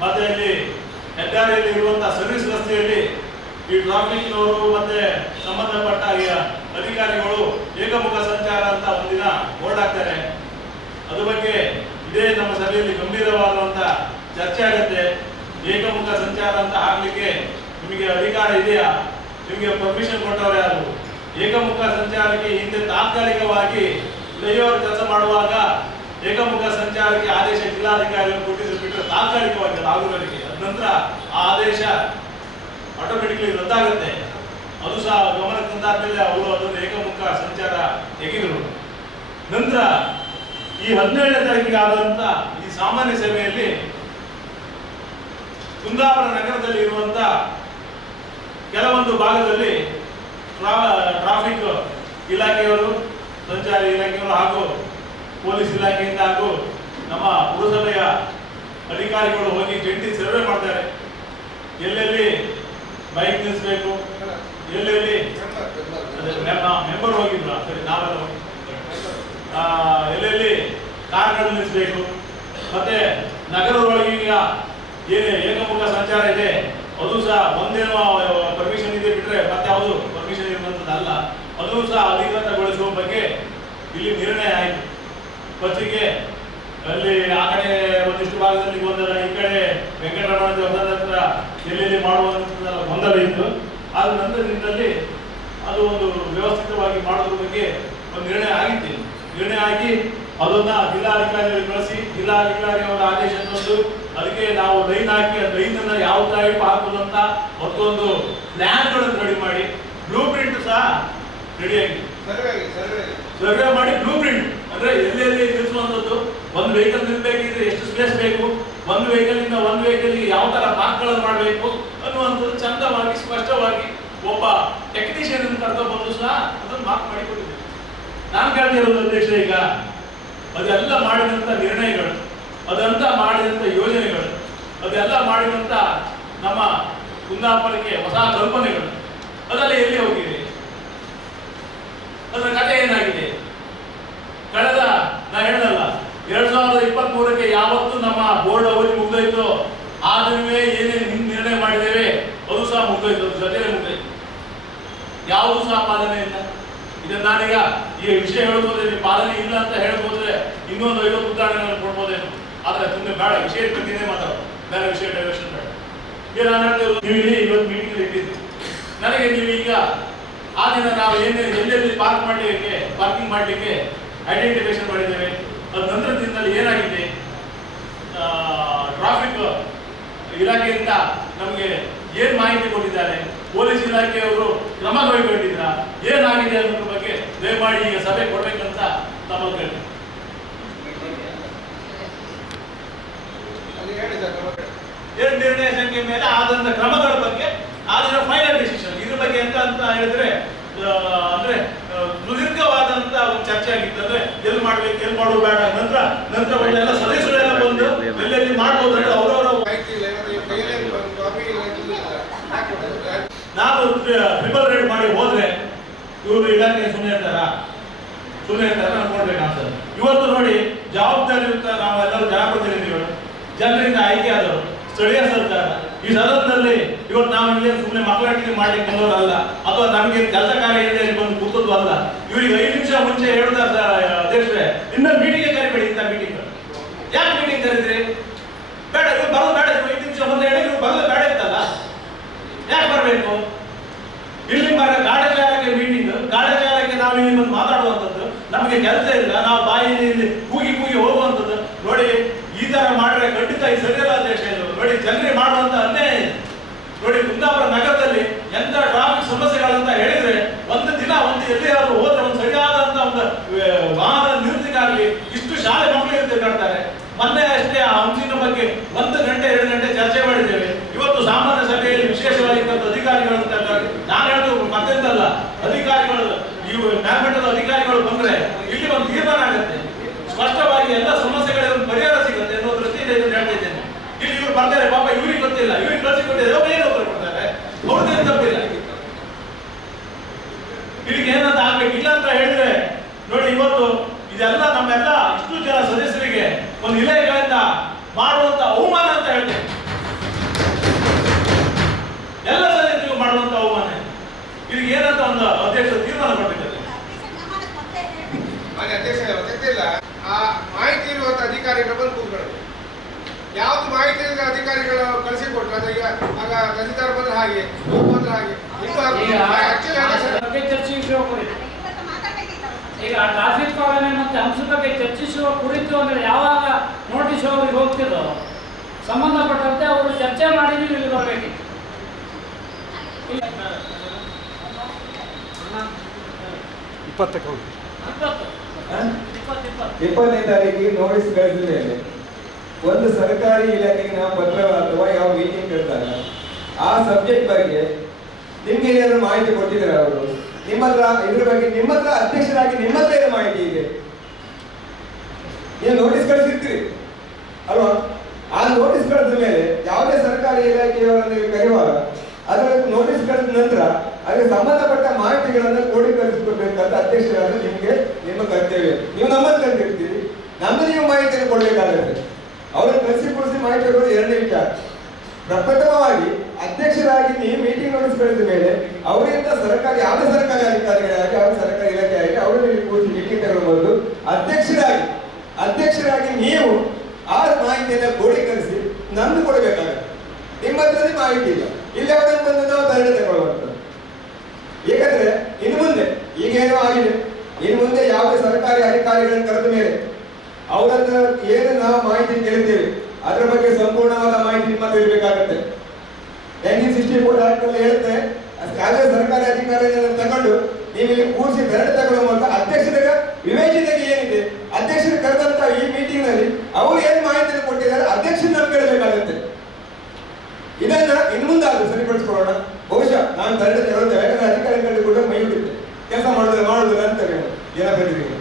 ಮತ್ತೆ ಅಲ್ಲಿ ಹೆದ್ದಾರಿಯಲ್ಲಿ ಇರುವಂತಹ ಸರ್ವಿಸ್ ರಸ್ತೆಯಲ್ಲಿ ಈ ಟ್ರಾಫಿಕ್ನವರು ಮತ್ತೆ ಸಂಬಂಧಪಟ್ಟ ಅಧಿಕಾರಿಗಳು ಏಕಮುಖ ಸಂಚಾರ ಅಂತ ಒಂದಿನ ಬೋರ್ಡ್ ಹಾಕ್ತಾರೆ. ಅದ್ರ ಬಗ್ಗೆ ಇದೇ ನಮ್ಮ ಸಭೆಯಲ್ಲಿ ಗಂಭೀರವಾದಂತ ಚರ್ಚೆ ಆಗುತ್ತೆ. ಏಕಮುಖ ಸಂಚಾರ ಅಂತ ಹಾಕ್ಲಿಕ್ಕೆ ನಿಮಗೆ ಅಧಿಕಾರ ಇದೆಯಾ? ನಿಮಗೆ ಪರ್ಮಿಷನ್ ಕೊಟ್ಟವ್ರೆ ಯಾರು? ಏಕಮುಖ ಸಂಚಾರಕ್ಕೆ ಹಿಂದೆ ತಾತ್ಕಾಲಿಕವಾಗಿ ಫ್ಲೈಓವರ್ ಕೆಲಸ ಮಾಡುವಾಗ ಏಕಮುಖ ಸಂಚಾರಕ್ಕೆ ಆದೇಶ ಜಿಲ್ಲಾಧಿಕಾರಿಗಳು ಕೊಟ್ಟಿದ್ರು, ಬಿಟ್ಟರೆ ತಾತ್ಕಾಲಿಕವಾಗಿ ಆಗುವವರೆಗೆ. ನಂತರ ಆ ಆದೇಶ ಆಟೋಮೆಟಿಕ್ಲಿ ರದ್ದಾಗುತ್ತೆ. ಅದು ಸಹ ಗಮನಕ್ಕೆ ತಂದಾದ್ಮೇಲೆ ಅವರು ಅದನ್ನು ಏಕಮುಖ ಸಂಚಾರ ತೆಗೆದರು. ನಂತರ ಈ 17ನೇ ತಾರೀಕಿಗೆ ಆದಂತ ಈ ಸಾಮಾನ್ಯ ಸಭೆಯಲ್ಲಿ ಕುಂದಾಪುರ ನಗರದಲ್ಲಿ ಇರುವಂತ ಕೆಲವೊಂದು ಭಾಗದಲ್ಲಿ ಟ್ರಾಫಿಕ್ ಇಲಾಖೆಯವರು, ಸಂಚಾರಿ ಇಲಾಖೆಯವರು ಹಾಗೂ ಪೊಲೀಸ್ ಇಲಾಖೆಯಿಂದ ಹಾಗೂ ನಮ್ಮ ಪುರಸಭೆಯ ಅಧಿಕಾರಿಗಳು ಹೋಗಿ ಜಂಟಿ ಸರ್ವೆ ಮಾಡ್ತಾರೆ. ಎಲ್ಲೆಲ್ಲಿ ಬೈಕ್ ನಿಲ್ಲಿಸಬೇಕು, ಎಲ್ಲೆಲ್ಲಿ ಮೆಂಬರ್ ಹೋಗಿದ್ರು, ಸರಿ ನಾವೆಲ್ಲ ಎಲ್ಲೆಲ್ಲಿ ಕಾರ್ಗಳು ನಿಲ್ಲಿಸಬೇಕು, ಮತ್ತೆ ನಗರದೊಳಗೆ ಈಗ ಏನೇ ಏಕಮುಖ ಸಂಚಾರ ಇದೆ ಅದು ಸಹ ಒಂದೇನೋ ಪರ್ಮಿಷನ್ ಇದೆ, ಬಿಟ್ಟರೆ ಮತ್ತೆ ಯಾವುದು ಪರ್ಮಿಷನ್ ಇರುವಂಥದ್ದಲ್ಲ, ಅದು ಸಹ ಅಧಿಕೃತಗೊಳಿಸುವ ಬಗ್ಗೆ ಇಲ್ಲಿ ನಿರ್ಣಯ ಆಯಿತು. ಫಸ್ಟಿಗೆ ಅಲ್ಲಿ ಆ ಕಡೆ ಒಂದಿಷ್ಟು ಭಾಗದಲ್ಲಿ ಗೊಂದಲ, ಈ ಕಡೆ ವೆಂಕಟರಮಣ ದೇವಸ್ಥಾನದ ಹತ್ರ ಎಲ್ಲೆಲ್ಲಿ ಮಾಡುವಂಥದ್ದೆಲ್ಲ ಗೊಂದಲ ಇತ್ತು. ಆದ ನಂತರದಿಂದಲೇ ಅದು ಒಂದು ವ್ಯವಸ್ಥಿತವಾಗಿ ಮಾಡೋದ್ರ ಬಗ್ಗೆ ಒಂದು ನಿರ್ಣಯ ಆಗಿತ್ತು. ನಿರ್ಣಯ ಆಗಿ ಅದನ್ನ ಜಿಲ್ಲಾಧಿಕಾರಿಗಳಿಗೆ ಕಳಿಸಿ ಜಿಲ್ಲಾಧಿಕಾರಿ ಅವರ ಆದೇಶ ತಂದು ಅದಕ್ಕೆ ನಾವು ಲೈನ್ ಹಾಕಿ ಆ ಲೈನ್ ಅನ್ನ ಯಾವ ಟೈಪ್ ಹಾಕುದಂತ ಮತ್ತೊಂದು ಪ್ಲಾನ್ಗಳನ್ನು ರೆಡಿ ಮಾಡಿ ಬ್ಲೂ ಪ್ರಿಂಟ್ ಸಹ ರೆಡಿ ಆಗಿದೆ. ಸರ್ವೆ ಮಾಡಿ ಬ್ಲೂ ಪ್ರಿಂಟ್ ಅಂದ್ರೆ ಎಲ್ಲೆಲ್ಲಿ ನಿಲ್ಲಿಸುವಂಥದ್ದು, ಒಂದು ವೆಹಿಕಲ್ ನಿಲ್ಬೇಕಿದ್ರೆ ಎಷ್ಟು ಸ್ಪೇಸ್ ಬೇಕು, ಒಂದು ವೆಹಿಕಲ್ ಇಂದ ಒಂದು ವೆಹಿಕಲ್ ಯಾವ ತರ ಪಾರ್ಕ್ಗಳನ್ನು ಮಾಡಬೇಕು ಅನ್ನುವಂಥದ್ದು ಚಂದವಾಗಿ ಸ್ಪಷ್ಟವಾಗಿ ಒಬ್ಬ ಟೆಕ್ನಿಷಿಯನ್ ಕರೆದು ಬಂದು ಸಹ ಅದನ್ನು ಮಾರ್ಕ್ ಮಾಡಿಕೊಟ್ಟಿದೆ. ನಾನು ಏನಾಗ್ತಾ ಇರೋದು ಅಧ್ಯಕ್ಷ ಈಗ ಅದೆಲ್ಲ ಮಾಡಿದಂಥ ನಿರ್ಣಯಗಳು, ಅದಂತ ಮಾಡಿದಂಥ ಯೋಜನೆಗಳು, ಅದೆಲ್ಲ ಮಾಡಿದಂಥ ನಮ್ಮ ಕುಂದಾಪುರಕ್ಕೆ ಹೊಸ ಕಲ್ಪನೆಗಳು ಅದೆಲ್ಲ ಎಲ್ಲಿ ಹೋಗಿದೆ? ಅದರ ಕಥೆ ಏನಾಗಿದೆ? ಕಳೆದ ನಾ ಹೇಳಲ್ಲ 2023ಕ್ಕೆ ಯಾವತ್ತು ನಮ್ಮ ಬೋರ್ಡ್ ಅವಧಿ ಮುಗ್ದೋಯ್ತು, ಆ ದಿನವೇ ಏನೇನು ಹಿಂದೆ ನಿರ್ಣಯ ಮಾಡಿದ್ದೇವೆ ಅದು ಸಹ ಮುಗ್ದೋಯ್ತು, ಅದ್ರ ಜೊತೆಲೆ ಮುಗ್ದೋಯ್ತು, ಯಾವುದು ಸಹ ಪಾಲನೆ ಇಲ್ಲ. ಇದನ್ನ ನಾನೀಗ ಈ ವಿಷಯ ಹೇಳ್ಬೋದ್ರೆ ನೀವು ಪಾಲನೆ ಇಲ್ಲ ಅಂತ ಹೇಳ್ಬೋದ್ರೆ ಇನ್ನೊಂದು 50 ಉದಾಹರಣೆಗಳನ್ನು ಕೊಡ್ಬೋದೇನು, ಆದ್ರೆ ಸುಮ್ಮನೆ ಬೇಡ, ವಿಷಯದ ಬಗ್ಗೆನೇ ಮಾತಾಡೋದು, ಬೇರೆ ವಿಷಯ ಡೈವರ್ಷನ್ ಬೇಡ. ನೀವು ಇಲ್ಲಿ ಇವತ್ತು ಮೀಟಿಂಗ್ ಇಟ್ಟಿದ್ದು ನನಗೆ, ನೀವು ಈಗ ಆ ದಿನ ನಾವು ಎಲ್ಲೆಲ್ಲಿ ಪಾರ್ಕಿಂಗ್ ಮಾಡಲಿಕ್ಕೆ ಐಡೆಂಟಿಫಿಕೇಶನ್ ಮಾಡಿದ್ದೇವೆ, ಅದ ನಂತರದಿಂದಲೇ ಏನಾಗಿದೆ, ಟ್ರಾಫಿಕ್ ಇಲಾಖೆಯಿಂದ ನಮಗೆ ಏನ್ ಮಾಹಿತಿ ಕೊಟ್ಟಿದ್ದಾರೆ, ಪೊಲೀಸ್ ಇಲಾಖೆಯವರು ಕ್ರಮ ಕೈಗೊಂಡಿದ್ರ, ಏನಾಗಿದೆ ಅನ್ನೋದ್ರ ಬಗ್ಗೆ ದಯಮಾಡಿ ಈಗ ಸಭೆ ಕೊಡ್ಬೇಕಂತ ತಮ್ಮ ಕೇಳಿ. ಏನು ನಿರ್ಣಯ ಸಂಖ್ಯೆ ಮೇಲೆ ಆದಂತ ಕ್ರಮಗಳ ಬಗ್ಗೆ ಆದ್ರೆ ಫೈನಲ್ ಡಿಸಿಷನ್ ಇದ್ರ ಬಗ್ಗೆ ಅಂತ ಹೇಳಿದ್ರೆ ಅಂದ್ರೆ ಸುದೀರ್ಘವಾದಂತ ಒಂದು ಚರ್ಚೆ ಆಗಿತ್ತು. ಅಂದ್ರೆ ಎಲ್ಲಿ ಮಾಡ್ಬೇಕು, ಎಲ್ಲಿ ಮಾಡೋದು ಬೇಡ, ನಂತರ ಎಲ್ಲ ಸದಸ್ಯರೆಲ್ಲ ಬಂದು ಎಲ್ಲೆಲ್ಲಿ ಮಾಡ್ಬೋದು ಅಂತ ಅವರವರ ನಾನು ಟ್ರಿಪಲ್ ರೇಡ್ ಮಾಡಿ ಹೋದ್ರೆ ಇವರು ಇಲಾಖೆ ಸುಮ್ಮನೆ ಇರ್ತಾರ ಅನ್ಕೊಳ್ಬೇಕು ಅನ್ಸರ್. ಇವತ್ತು ನೋಡಿ ಜವಾಬ್ದಾರಿಯುತ ನಾವೆಲ್ಲರೂ ಜನಪ್ರತಿನಿಧಿಗಳು, ಜನರಿಂದ ಆಯ್ಕೆ ಆದವರು, ಸ್ಥಳೀಯ ಸರ್ಕಾರ, ಈ ಸದನದಲ್ಲಿ ಇವತ್ತು ನಾವು ಇಲ್ಲಿ ಸುಮ್ಮನೆ ಮಕ್ಕಳಾಟಿಕೆ ಮಾಡ್ಲಿಕ್ಕೆ ಬಂದವರಲ್ಲ, ಅಥವಾ ನಮಗೆ ಕೆಲಸ ಕಾರ್ಯ ಇದೆ ಬಂದು ಕೂತದ್ದು ಅಲ್ಲ. ಇವರಿಗೆ 5 ನಿಮಿಷ ಮುಂಚೆ ಹೇಳಿದ ಅಧ್ಯಕ್ಷರೇ ಇನ್ನ ಮೀಟಿಂಗ್ ಕರಿಬೇಡಿ, ಇಂಥ ಮೀಟಿಂಗ್ ಯಾಕೆ ಮೀಟಿಂಗ್ ಕರೀದ್ರಿ? ಬೇಡ, ಇವ್ರು ಬರೋದು ಬೇಡ, 5 ನಿಮಿಷ ಮೊದಲು ಹೇಳಿ ಇವ್ರು ಬರೋದು ಬೇಡ ಇತ್ತಲ್ಲ, ಯಾಕೆ ಬರಬೇಕು? ಇಲ್ಲಿ ಗಾಡಿ ಚಾಲಕ್ಕೆ ಮೀಟಿಂಗ್, ಗಾಡಿ ಚಾಲಕ್ಕೆ ನಾವು ಇಲ್ಲಿ ಬಂದು ಮಾತಾಡುವಂಥದ್ದು, ನಮಗೆ ಕೆಲಸ ಇಲ್ಲ, ನಾವು ಬಾಯಿಲಿ ಕೂಗಿ ಹೋಗುವಂಥದ್ದು. ನೋಡಿ, ಈ ತರ ಮಾಡಿದ್ರೆ ಖಂಡಿತ ಈ ಸರಿಯಲ್ಲ ಅಧ್ಯಕ್ಷ. ನೋಡಿ, ಜನರಿಗೆ ಮಾಡುವಂತ ಅನ್ಯಾಯ ಇದೆ. ನೋಡಿ, ಕುಂದಾಪುರ ನಗರದಲ್ಲಿ ಎಂತ ಟ್ರಾಫಿಕ್ ಸಮಸ್ಯೆಗಳಂತ ಹೇಳಿದ್ರೆ ಒಂದು ದಿನ ಎಲ್ಲಿಯಾದ್ರೂ ಹೋದ್ರೆ ಒಂದು ಸರಿಯಾದಂತ ಒಂದು ವಾಹನ ನಿಲ್ಸಕ್ಕಾಗಲಿ ಇಷ್ಟು ಶಾಲೆ ಮಕ್ಕಳು ತಿರುಗಾಡ್ತಾರೆ. ಮೊನ್ನೆ ಅಷ್ಟೇ ಆ ಅಂಶಿನ ಬಗ್ಗೆ 1 ಗಂಟೆ 2 ಗಂಟೆ ಚರ್ಚೆ ಮಾಡಿದ್ದೇವೆ. ಇವತ್ತು ಸಾಮಾನ್ಯ ಸಭೆಯಲ್ಲಿ ವಿಶೇಷವಾಗಿ ಅಧಿಕಾರಿಗಳಂತ ನಾನು ಹೇಳೋದು ಮತ್ತೆಂತಲ್ಲ, ಅಧಿಕಾರಿಗಳು ಇವು ನ್ಯಾಯಮಟ್ಟದ ಅಧಿಕಾರಿಗಳು ಬಂದ್ರೆ ಇಲ್ಲಿ ಒಂದು ತೀರ್ಮಾನ ಆಗುತ್ತೆ, ಸ್ಪಷ್ಟವಾಗಿ ಎಲ್ಲ ಸಮಸ್ಯೆಗಳಿಗೆ ಪರಿಹಾರ ಸಿಗುತ್ತೆ ಅನ್ನೋ ದೃಷ್ಟಿಯಿಂದ ಇದನ್ನು ಹೇಳ್ತಾ ಇದ್ದೇನೆ. ಇಲ್ಲಿ ಇವ್ರು ಬರ್ತಾರೆ, ಪಾಪ ಇವ್ರಿಗೆ ಗೊತ್ತಿಲ್ಲ, ಇವ್ರಿಗೆ ಕಳಿಸಿಕೊಟ್ಟಿದ್ದಾರೆ, ಏನು ಉತ್ತರ ಕೊಡ್ತಾರೆ, ಅವ್ರದ್ದೇನು ತಪ್ಪಿಲ್ಲ. ಇದಕ್ಕೆ ಏನಂತ ಆಗ್ಬೇಕು ಇಲ್ಲ ಅಂತ ಹೇಳಿದ್ರೆ ನೋಡಿ, ಇವತ್ತು ಇದೆಲ್ಲ ನಮ್ಮೆಲ್ಲ ಇಷ್ಟು ಜನ ಸದಸ್ಯರಿಗೆ ಒಂದು ಇಲಾಖೆಗಳಿಂದ ಮಾಡುವಂತ ಅವಮಾನ ಅಂತ ಹೇಳ್ತೇವೆ. ಎಲ್ಲ ಸದಸ್ಯರಿಗೂ ಮಾಡುವಂತ ಅವಮಾನ. ಇದಕ್ಕೆ ಏನಂತ ಒಂದು ಅಧ್ಯಕ್ಷ ತೀರ್ಮಾನ ಕೊಟ್ಟಿದ್ದಾರೆ. ಅಧ್ಯಕ್ಷ ಗೊತ್ತಿಲ್ಲ, ಆ ಮಾಹಿತಿ ಇರುವಂತ ಅಧಿಕಾರಿಗಳು ಬಂದು ಕೂತ್ಕೊಳ್ಳೋದು. ಯಾವ್ದು ಮಾಹಿತಿ ಅಧಿಕಾರಿಗಳು ಕಳಿಸಿಕೊಟ್ರು ಅದು ಈಗ ಆಗ ತಹಸೀಲ್ದಾರ್ ಬಂದ್ರೆ ಹಾಗೆ ಬಂದ್ರೆ ಹಾಗೆ ಚರ್ಚಿಸುವ ಕುರಿತು, ಈಗ ಟ್ರಾಫಿಕ್ ಪಾಲನೆ ಮತ್ತೆ ಅಂಶದ ಬಗ್ಗೆ ಚರ್ಚಿಸುವ ಕುರಿತು ಅಂದ್ರೆ ಯಾವಾಗ ನೋಟಿಸ್ ಅವ್ರಿಗೆ ಹೋಗ್ತಿರೋ ಸಂಬಂಧಪಟ್ಟಂತೆ ಅವರು ಚರ್ಚೆ ಮಾಡಿ ನೀವು ಇಲ್ಲಿ ಬರಬೇಕಿತ್ತು. 20ನೇ ತಾರೀಕಿಗೆ ನೋಟಿಸ್ ಕಳಿಸಿದ ಮೇಲೆ ಒಂದು ಸರ್ಕಾರಿ ಇಲಾಖೆಗೆ ನಾವು ಪತ್ರ ಅಥವಾ ಯಾವ ಮೀಟಿಂಗ್ ಕೇಳ್ತಾರೆ, ಆ ಸಬ್ಜೆಕ್ಟ್ ಬಗ್ಗೆ ನಿಮ್ಗೆ ಏನಾದ್ರು ಮಾಹಿತಿ ಕೊಟ್ಟಿದ್ದಾರೆ ಅವರು? ನಿಮ್ಮ ಹತ್ರ ಇದ್ರ ಬಗ್ಗೆ ನಿಮ್ಮ ಹತ್ರ ಅಧ್ಯಕ್ಷರಾಗಿ ನಿಮ್ಮ ಹತ್ರ ಏನು ಮಾಹಿತಿ ಇದೆ? ನೀವು ನೋಟಿಸ್ ಕಳಿಸಿರ್ತೀರಿ ಅಲ್ವಾ? ಆ ನೋಟಿಸ್ ಕಳಿದ ಮೇಲೆ ಯಾವುದೇ ಸರ್ಕಾರಿ ಇಲಾಖೆಯವರನ್ನು ಕರೆಯುವಾಗ ಅದರ ನೋಟಿಸ್ ಕಳಿದ ನಂತರ ಅದಕ್ಕೆ ಸಂಬಂಧಪಟ್ಟ ಮಾಹಿತಿಗಳನ್ನು ಕ್ರೋಢೀಕರಿಸಿಕೊಡ್ಬೇಕಂತ ಅಧ್ಯಕ್ಷರಾದ ನಿಮಗೆ ನಿಮ್ಮ ಕರ್ತವ್ಯ. ನೀವು ನಮ್ಮನ್ನು ಕರೆದಿರ್ತೀರಿ, ನಮ್ಗೆ ನೀವು ಮಾಹಿತಿಯನ್ನು ಕೊಡಬೇಕಾಗುತ್ತೆ. ಅವರನ್ನು ಕಳಿಸಿ ಮಾಹಿತಿ ಕೊಡೋದು ಎರಡನೇ ವಿಚಾರ. ಪ್ರಪ್ರಥಮವಾಗಿ ಅಧ್ಯಕ್ಷರಾಗಿ ನೀವು ಮೀಟಿಂಗ್ ನೋಟಿಸ್ ಕಳಿದ ಮೇಲೆ ಅವರಿಂದ ಸರ್ಕಾರಿ ಯಾವುದೇ ಸರ್ಕಾರಿ ಅಧಿಕಾರಿಗಳಾಗಿ ಯಾವುದೇ ಸರ್ಕಾರಿ ಇಲಾಖೆ ಆಗಿ ಅವರಲ್ಲಿ ಕೂರಿಸಿ ಮೀಟಿಂಗ್ ತಗೊಳ್ಬಹುದು. ಅಧ್ಯಕ್ಷರಾಗಿ ನೀವು ಆ ಮಾಹಿತಿಯನ್ನು ಕ್ರೋಢೀಕರಿಸಿ ನಮ್ದು ಕೊಡಬೇಕಾಗುತ್ತೆ. ನಿಮ್ಮ ಹತ್ರನೇ ಮಾಹಿತಿ ಇಲ್ಲ, ಇಲ್ಲಿ ಯಾವುದನ್ನು ಬಂದು ನಾವು ದಂಡ ತಗೊಳ್ಳುವಂಥದ್ದು. ಏಕೆಂದ್ರೆ ಇನ್ನು ಮುಂದೆ ಈಗೇನೋ ಆಗಿದೆ, ಇನ್ನು ಮುಂದೆ ಯಾವುದೇ ಸರ್ಕಾರಿ ಅಧಿಕಾರಿಗಳನ್ನು ಕರೆದ ಮೇಲೆ ಅವರ ಹತ್ರ ಏನು ನಾವು ಮಾಹಿತಿ ಕೇಳಿದ್ದೇವೆ ಅದರ ಬಗ್ಗೆ ಸಂಪೂರ್ಣವಾದ ಮಾಹಿತಿ ನಿಮ್ಮ ಹತ್ರ ಇರಬೇಕಾಗುತ್ತೆ. 1964 ಆಕ್ಟ್ ಅಲ್ಲಿ ಹೇಳುತ್ತೆ, ಯಾವುದೇ ಸರ್ಕಾರಿ ಅಧಿಕಾರಿಗಳನ್ನು ತಗೊಂಡು ನೀವು ಇಲ್ಲಿ ಕೂರಿಸಿ ಬೆರಡು ತಗೊಳ್ಳುವ ಮೂಲಕ ಅಧ್ಯಕ್ಷರ ವಿವೇಚನೆಗೆ ಏನಿದೆ, ಅಧ್ಯಕ್ಷರು ಕರೆದಂತ ಈ ಮೀಟಿಂಗ್ ನಲ್ಲಿ ಅವರು ಏನು ಮಾಹಿತಿಯನ್ನು ಕೊಟ್ಟಿದ್ದಾರೆ ಅಧ್ಯಕ್ಷರು ನಾವು ಕೇಳಬೇಕಾಗುತ್ತೆ. ಇದನ್ನ ಇನ್ನು ಮುಂದಾದ್ರೂ ಸರಿಪಡಿಸ್ಕೊಳ್ಳೋಣ. ಬಹುಶಃ ನಾನು ದಂಡ ತಗೊಳ್ತೇವೆ, ಯಾಕಂದ್ರೆ ಅಧಿಕಾರಿಗಳು ಕೂಡ ಮೈ ಬಿಡುತ್ತೆ, ಕೆಲಸ ಮಾಡೋದಿಲ್ಲ ಅಂತ ಏನೋ ಬಂದಿದ್ದೀವಿ.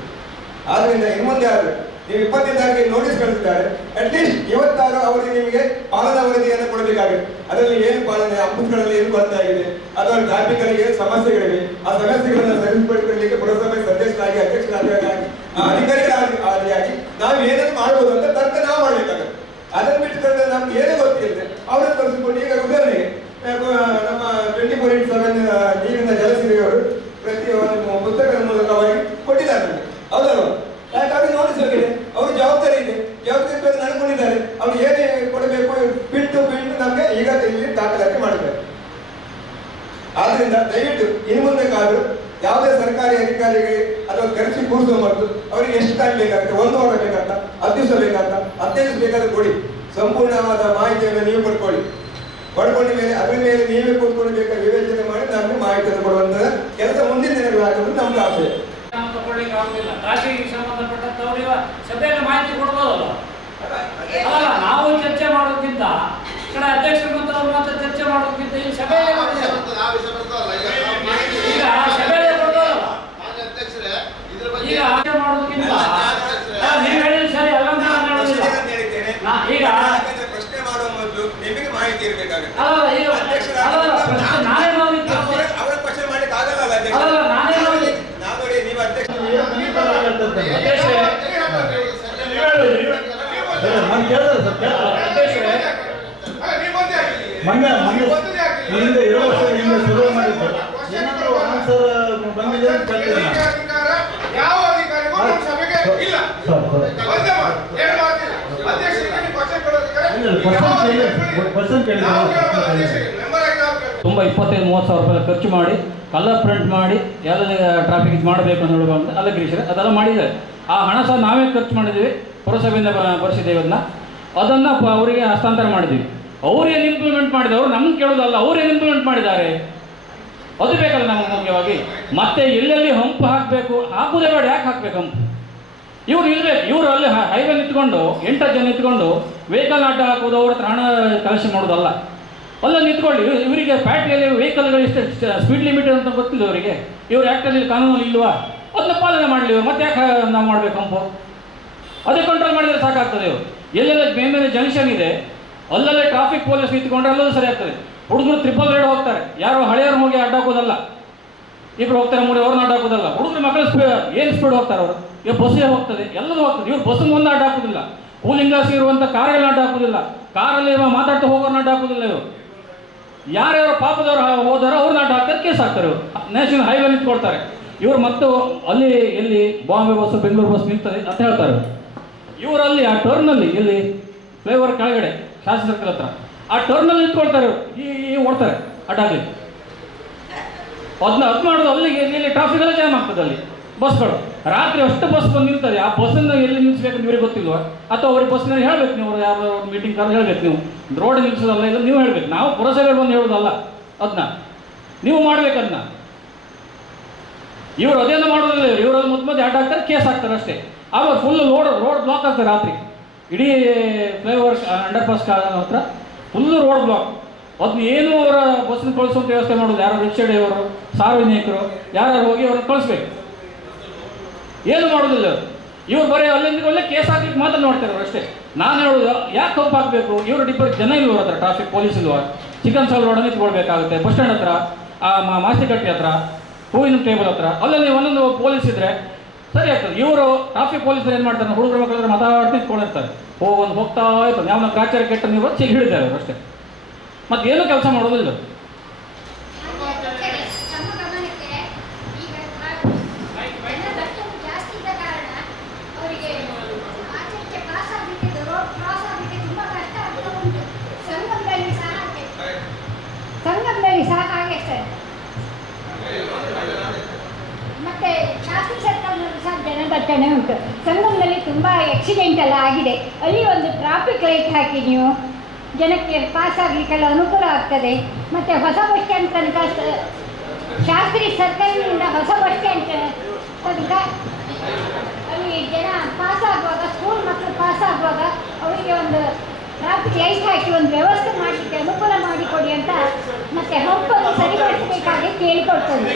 ಆದ್ರಿಂದ ಇನ್ನು ಮುಂದೆ ಆದ್ರೆ ನೀವು 25 ತಾರೀಕಿಗೆ ನೋಟಿಸ್ ಕಳಿಸಿದ್ದಾರೆ, ಅಟ್ಲೀಸ್ಟ್ ಇವತ್ತಾದ್ರೂ ಅವರಿಗೆ ನಿಮಗೆ ಪಾಲನಾ ವರದಿಯನ್ನು ಕೊಡಬೇಕಾಗುತ್ತೆ. ಅದರಲ್ಲಿ ಏನು ಪಾಲನೆ, ಅಂಶಗಳಲ್ಲಿ ಏನು ಕೊರತೆ ಆಗಿದೆ, ಅಥವಾ ಟ್ರಾಫಿಕ್ ಅಲ್ಲಿ ಏನು ಸಮಸ್ಯೆಗಳಿವೆ, ಆ ಸಮಸ್ಯೆಗಳನ್ನು ಸರಿಪಡಿಸಲಿಕ್ಕೆ ಪುರಸಭೆ ಸದಸ್ಯರಾಗಿ ಅಧ್ಯಕ್ಷರಾಗಿ ಅಧಿಕಾರಿಗಳಾಗಿ ನಾವು ಏನೇನು ಮಾಡ್ಬೋದು ಅಂತ ತರ್ಕ ನಾವು ಮಾಡ್ಬೇಕಾಗುತ್ತೆ. ಅದನ್ನು ಬಿಟ್ಟುಕೊಂಡ್ರೆ ನಮ್ಗೆ ಏನು ಗೊತ್ತಿರುತ್ತೆ ಅವರನ್ನು ಕಳಿಸಿಕೊಂಡು. ಈಗ ಉದಾಹರಣೆಗೆ ನಮ್ಮ 24/7 ನೀರಿನ ಜಲಸಿರಿಯವರು ಪ್ರತಿ ಒಂದು ಪುಸ್ತಕದ ಮೂಲಕವಾಗಿ ಕೊಟ್ಟಿದ್ದಾರೆ ನಮಗೆ, ಹೌದಲ್ವ? ಯಾಕಂದ್ರೆ ನೋಟಿಸ್ ಹೋಗಿದೆ, ಅವ್ರ ಜವಾಬ್ದಾರಿ ಇದೆ, ಜವಾಬ್ದಾರಿ ಬಗ್ಗೆ ನಡ್ಕೊಂಡಿದ್ದಾರೆ. ಅವ್ರು ಏನೇ ಕೊಡಬೇಕು ಬಿಟ್ಟು ನಮಗೆ ಈಗ ಇಲ್ಲಿ ದಾಖಲಾತಿ ಮಾಡಬೇಕು. ಆದ್ರಿಂದ ದಯವಿಟ್ಟು ಇನ್ನು ಮುಂದಕ್ಕಾದ್ರೂ ಯಾವುದೇ ಸರ್ಕಾರಿ ಅಧಿಕಾರಿಗೆ ಅಥವಾ ಕರೆಸಿ ಕೂರಿಸುವ ಮೊದಲು ಅವರಿಗೆ ಎಷ್ಟು ಟೈಮ್ ಬೇಕಾಗುತ್ತೆ, 1 ವಾರ ಬೇಕಾಗ್ತ, 10 ದಿವಸ ಬೇಕಾಗ್ತ, 15 ದಿವಸ ಬೇಕಾದ್ರೆ ಕೊಡಿ. ಸಂಪೂರ್ಣವಾದ ಮಾಹಿತಿಯನ್ನು ನೀವು ಪಡ್ಕೊಂಡ ಮೇಲೆ ಅದ್ರ ಮೇಲೆ ನೀವೇ ಕೂತ್ಕೊಂಡು ಬೇಕಾದ ವಿವೇಚನೆ ಮಾಡಿ ನಮಗೆ ಮಾಹಿತಿಯನ್ನು ಕೊಡುವಂತ ಕೆಲಸ ಮುಂದಿನ ದಿನಗಳಾಗೋದು ನಮ್ಗೆ ಆಸೆ. ತಗೊಳ್ಳಿಕ್ಕೆ ಆಗುದಿಲ್ಲ. ಟ್ರಾಫಿಕ್ ಸಂಬಂಧಪಟ್ಟಂತವ್ರಿಗೆ ಸಭೆಯಲ್ಲಿ ಮಾಹಿತಿ ಕೊಡ್ಬೋದಲ್ಲ. ಅಲ್ಲ, ನಾವು ಚರ್ಚೆ ಮಾಡೋದಕ್ಕಿಂತ ಈ ಕಡೆ ಅಧ್ಯಕ್ಷರು ಮತ್ತು ಅವ್ರ ಮಾತ್ರ ಚರ್ಚೆ ಮಾಡೋದಕ್ಕಿಂತ ಈ ಸಭೆಯಲ್ಲಿ ಈಗ ಸಭೆಯಲ್ಲಿ ಕೊಡ್ಬೋದಲ್ಲ. ಈಗ ಚರ್ಚೆ ಮಾಡೋದಕ್ಕಿಂತ ನೀವು ಹೇಳಿದ್ರೆ ಸರಿ ಅಲ್ಲ ಅಂತ ನಾನು ಹೇಳೋದಿಲ್ಲ. ಈಗ ಪ್ರಶ್ನೆ ಮಾಡುವ ಮೊದಲು ನಿಮಗೆ ಮಾಹಿತಿ ಇರಬೇಕಾಗುತ್ತೆ. ನಾನೇ ನೋಡಿ ಅವರ ಪ್ರಶ್ನೆ ಮಾಡ್ಲಿಕ್ಕೆ ಆಗಲ್ಲ ಅಧ್ಯಕ್ಷ. ನಾನೇ ನೋಡಿ ನಾವು ನೋಡಿ ನೀವು ಅಧ್ಯಕ್ಷ ಮೊನ್ನೆ ಹಿಂದೆ 2 ವರ್ಷದಿಂದ ಶುರು ಮಾಡಿದ್ದು ಏನಾದರೂ ಆನ್ಸರ್ ಬಂದಿದೆ ಅಂತ ಕೇಳ್ತೀನಿ. ಯಾವ ಅಧಿಕಾರಿಗೂ ನಮ್ಮ ಸಭೆಗೆ ಇಲ್ಲ. ಒಂದೇ ಮಾತು, ಎರಡು ಮಾತಿಲ್ಲ. ಅಧ್ಯಕ್ಷರಿಗೆ ನೀವು ಕ್ವಶನ್ ತುಂಬ 25-30 ಸಾವಿರ ರೂಪಾಯಿ ಖರ್ಚು ಮಾಡಿ ಕಲರ್ ಪ್ರಿಂಟ್ ಮಾಡಿ ಎಲ್ಲ ಟ್ರಾಫಿಕ್ ಇದು ಮಾಡಬೇಕು ಅಂತ ಹೇಳುವಂತ ಅಲ್ಲ ಗಿರೀಶ್ರೆ, ಅದೆಲ್ಲ ಮಾಡಿದ್ದಾರೆ. ಆ ಹಣ ಸಹ ನಾವೇ ಖರ್ಚು ಮಾಡಿದ್ದೀವಿ, ಪುರಸಭೆಯಿಂದ ಬರೆಸಿದ್ದೇವೆ. ಅದನ್ನು ಅವರಿಗೆ ಹಸ್ತಾಂತರ ಮಾಡಿದ್ದೀವಿ. ಅವ್ರು ಏನು ಇಂಪ್ಲಿಮೆಂಟ್ ಮಾಡಿದವರು ನಮ್ಗೆ ಕೇಳೋದಲ್ಲ, ಅವ್ರು ಏನು ಇಂಪ್ಲಿಮೆಂಟ್ ಮಾಡಿದ್ದಾರೆ ಅದು ಬೇಕಲ್ಲ ನಮಗೆ ಮುಖ್ಯವಾಗಿ. ಮತ್ತೆ ಎಲ್ಲೆಲ್ಲಿ ಹಂಪ್ ಹಾಕಬೇಕು, ಹಾಕುವುದೇ ಬೇಡ, ಯಾಕೆ ಹಾಕಬೇಕು ಹಂಪ್? ಇವ್ರು ಇಲ್ಬೇಕು, ಇವರು ಅಲ್ಲಿ ಹೈವೇ ನಿಂತ್ಕೊಂಡು 8 ಜನ ನಿಂತ್ಕೊಂಡು ವೆಹಿಕಲ್ ಅಡ್ಡ ಹಾಕೋದು, ಅವ್ರ ಹತ್ರ ಹಣ ಕಲೆಕ್ಷನ್ ಮಾಡೋದಲ್ಲ. ಅಲ್ಲ ನಿಂತ್ಕೊಳ್ಳಿ, ಇವರಿಗೆ ಫ್ಯಾಕ್ಟ್ರಿಯಲ್ಲಿ ವೆಹಿಕಲ್ಗಳು ಇಷ್ಟು ಸ್ಪೀಡ್ ಲಿಮಿಟ್ ಅಂತ ಗೊತ್ತಿಲ್ಲ ಅವರಿಗೆ. ಇವ್ರು ಆ್ಯಕ್ಟಲ್ಲಿ ಕಾನೂನಲ್ಲಿ ಇಲ್ವಾ, ಅದನ್ನ ಪಾಲನೆ ಮಾಡಲಿ. ಇವ್ರು ಮತ್ತೆ ಯಾಕೆ ನಾವು ಮಾಡಬೇಕು ಹಂಪು? ಅದೇ ಕಂಟ್ರೋಲ್ ಮಾಡಿದರೆ ಸಾಕಾಗ್ತದೆ. ಇವರು ಎಲ್ಲೆಲ್ಲ ಮೇಲೆ ಜಂಕ್ಷನ್ ಇದೆ ಅಲ್ಲಲ್ಲೇ ಟ್ರಾಫಿಕ್ ಪೊಲೀಸ್ ನಿಂತ್ಕೊಂಡ್ರೆ ಅಲ್ಲೂ ಸರಿ ಆಗ್ತದೆ. ಹುಡುಗರು 300 ಹೋಗ್ತಾರೆ, ಯಾರು ಹಳೆಯವ್ರು ಹೋಗಿ ಅಡ್ಡ ಹಾಕೋದಲ್ಲ. ಇಬ್ರು ಹೋಗ್ತಾರೆ, 3 ಅವ್ರನ್ನ ಅಡ್ಡ ಹಾಕೋದಲ್ಲ. ಹುಡುಗರು ಮಕ್ಕಳು ಏನು ಸ್ಪೀಡ್ ಹೋಗ್ತಾರೆ ಅವರು. ಈಗ ಬಸ್ಸೇ ಹೋಗ್ತದೆ, ಎಲ್ಲದೂ ಹೋಗ್ತದೆ. ಇವ್ರು ಬಸ್ಸನ್ನು ಒಂದು ಅಡ್ಡ ಹಾಕೋದಿಲ್ಲ, ಕೂಲಿಂಗ್ ಗ್ಲಾಸ್ ಇರುವಂಥ ಕಾರಲ್ಲಿ ಅಡ್ಡ ಹಾಕೋದಿಲ್ಲ, ಕಾರಲ್ಲಿ ಮಾತಾಡ್ತಾ ಹೋಗೋರ್ನ ಅಡ್ಡ ಹಾಕೋದಿಲ್ಲ. ಇವರು ಯಾರ್ಯಾರು ಪಾಪದವ್ರು ಹೋದಾರೋ ಅವ್ರನ್ನ ಅಡ್ಡ ಹಾಕ್ತಾರೆ, ಕೇಸ್ ಹಾಕ್ತಾರೆ. ಇವರು ನ್ಯಾಷನಲ್ ಹೈವೇ ನಿಂತ್ಕೊಳ್ತಾರೆ. ಇವರು ಮತ್ತು ಅಲ್ಲಿ ಎಲ್ಲಿ ಬಾಂಬೆ ಬಸ್ಸು ಬೆಂಗಳೂರು ಬಸ್ ನಿಲ್ತದೆ ಅಂತ ಹೇಳ್ತಾರೆ. ಇವರಲ್ಲಿ ಆ ಟರ್ನಲ್ಲಿ ಎಲ್ಲಿ ಫ್ಲೈಓವರ್ ಕೆಳಗಡೆ ಶಾಸನ ಸರ್ಕಲ್ ಹತ್ರ ಆ ಟರ್ನಲ್ಲಿ ನಿಂತ್ಕೊಳ್ತಾರೆ. ಈ ಓಡ್ತಾರೆ ಅಡ್ಡಾಗಲಿ. ಅದನ್ನ ಅದು ಮಾಡೋದು ಅಲ್ಲಿಗೆ ಇಲ್ಲಿ ಟ್ರಾಫಿಕ್ ಎಲ್ಲ ಜಾಮ್ ಆಗ್ತದೆ. ಅಲ್ಲಿ ಬಸ್ಗಳು ರಾತ್ರಿ ಅಷ್ಟು ಬಸ್ ಬಂದು ನಿಲ್ತದೆ. ಆ ಬಸ್ಸನ್ನು ಎಲ್ಲಿ ನಿಲ್ಲಿಸ್ಬೇಕಂತ ಇವ್ರಿಗೆ ಗೊತ್ತಿಲ್ವಾ? ಅಥವಾ ಅವ್ರಿಗೆ ಬಸ್ಸಿನಲ್ಲಿ ಹೇಳ್ಬೇಕು ನೀವು, ಯಾರು ಮೀಟಿಂಗ್ ಕರೆದು ಹೇಳ್ಬೇಕು ನೀವು. ರೋಡ್ ನಿಲ್ಲಿಸೋದಲ್ಲ, ಇಲ್ಲ ನೀವು ಹೇಳ್ಬೇಕು. ನಾವು ಪುರಸಭೆ ಬಂದು ಹೇಳೋದಲ್ಲ, ಅದನ್ನ ನೀವು ಮಾಡ್ಬೇಕು. ಅದನ್ನ ಇವರು ಅದೇನು ಮಾಡೋದಿಲ್ಲ. ಇವರಲ್ಲಿ ಮತ್ತೆ ಅಡ್ಡ ಹಾಕ್ತಾರೆ, ಕೇಸ್ ಹಾಕ್ತಾರೆ ಅಷ್ಟೇ. ಆವಾಗ ಫುಲ್ ರೋಡ್ ಬ್ಲಾಕ್ ಆಗ್ತಾರೆ ರಾತ್ರಿ. ಇಡೀ ಫ್ಲೈಓವರ್ ಅಂಡರ್ ಪಾಸ್ ಹತ್ರ ಫುಲ್ಲು ರೋಡ್ ಬ್ಲಾಕ್. ಅದನ್ನ ಏನು ಅವರ ಬಸ್ನ ಕಳಿಸುವಂಥ ವ್ಯವಸ್ಥೆ ಮಾಡೋದು ಯಾರು ರಿಕ್ಷಾ ಡ್ರೈವರು, ಸಾರ್ವಜನಿಕರು ಯಾರು ಹೋಗಿ ಅವ್ರನ್ನ ಕಳಿಸ್ಬೇಕು. ಏನು ಮಾಡೋದಿಲ್ಲ ಇವ್ರು ಬರೀ ಅಲ್ಲಿಂದ ಒಳ್ಳೆ ಕೇಸ್ ಹಾಕ್ಲಿಕ್ಕೆ ಮಾತ್ರ ನೋಡ್ತಾರೆ ಅವರು ಅಷ್ಟೇ. ನಾನು ಹೇಳೋದು ಯಾಕೆ ಕಪ್ಪು ಹಾಕಬೇಕು? ಇವರು ಡಿಬ್ಬರು ಜನ ಇಲ್ವ ಹತ್ರ, ಟ್ರಾಫಿಕ್ ಪೊಲೀಸ್ ಇಲ್ವಾ? ಚಿಕನ್ ಸಾಲ್ ರೋಡ್ ನಿಂತ್ಕೊಳ್ಬೇಕಾಗುತ್ತೆ. ಬಸ್ ಸ್ಟ್ಯಾಂಡ್ ಹತ್ರ, ಮಾಸ್ತಿಕಟ್ಟೆ ಹತ್ರ, ಹೂವಿನ ಟೇಬಲ್ ಹತ್ರ, ಅಲ್ಲಲ್ಲಿ ಒಂದೊಂದು ಪೊಲೀಸ್ ಇದ್ರೆ ಸರಿ ಆಗ್ತದೆ. ಇವರು ಟ್ರಾಫಿಕ್ ಪೊಲೀಸರು ಏನು ಮಾಡ್ತಾರೆ, ಹುಡುಗರ ಮಕ್ಕಳು ಮಾತಾಡ್ತಾ ನಿಂತ್ಕೊಂಡಿರ್ತಾರೆ. ಹೋಗ್ತಾ ಇರ್ತಾರೆ. ಯಾವನ್ನ ಗ್ರಾಚಾರ ಕೆಟ್ಟ ನೀವು ಚೆಲ್ಲಿ ಹಿಡಿತಾರೆ ಅವರು ಅಷ್ಟೇ. ಮತ್ತೆ ಏನು ಕೆಲಸ ಮಾಡೋದಿಲ್ಲ. ಸಂಗಮದಲ್ಲಿ ಸಹ ಹಾಗೆ ಸರ್. ಮತ್ತೆ ಶಾಸ್ತ್ರಿ ಸರ್ಕಲ್ನಲ್ಲಿ ಸಹ ಜನದಟ್ಟಣೆ ಉಂಟು. ಸಂಗಮದಲ್ಲಿ ತುಂಬ ಆಕ್ಸಿಡೆಂಟ್ ಎಲ್ಲ ಆಗಿದೆ. ಅಲ್ಲಿ ಒಂದು ಟ್ರಾಫಿಕ್ ಲೈಟ್ ಹಾಕಿ ನೀವು ಜನಕ್ಕೆ ಪಾಸ್ ಆಗಲಿಕ್ಕೆಲ್ಲ ಅನುಕೂಲ ಆಗ್ತದೆ. ಮತ್ತು ಹೊಸ ಬಸ್ ಸ್ಟ್ಯಾಂಡ್ ತನಕ, ಶಾಸ್ತ್ರಿ ಸರ್ಕಲ್ನಿಂದ ಹೊಸ ಬಸ್ ಸ್ಟ್ಯಾಂಡ್ ತನಕ ಅಲ್ಲಿ ಜನ ಪಾಸ್ ಆಗುವಾಗ, ಸ್ಕೂಲ್ ಮಕ್ಕಳು ಪಾಸ್ ಆಗುವಾಗ ಅವರಿಗೆ ಒಂದು ಟ್ರಾಫಿಕ್ ಲೈಟ್ ಹಾಕಿ ಒಂದು ವ್ಯವಸ್ಥೆ ಮಾಡಲಿಕ್ಕೆ ಅನುಕೂಲ ಮಾಡಿಕೊಡಿ ಅಂತ ಮತ್ತೆ ಹಂಪನ್ನು ಸರಿಪಡಿಸಬೇಕಾಗಿ ಕೇಳಿಕೊಡ್ತೇನೆ.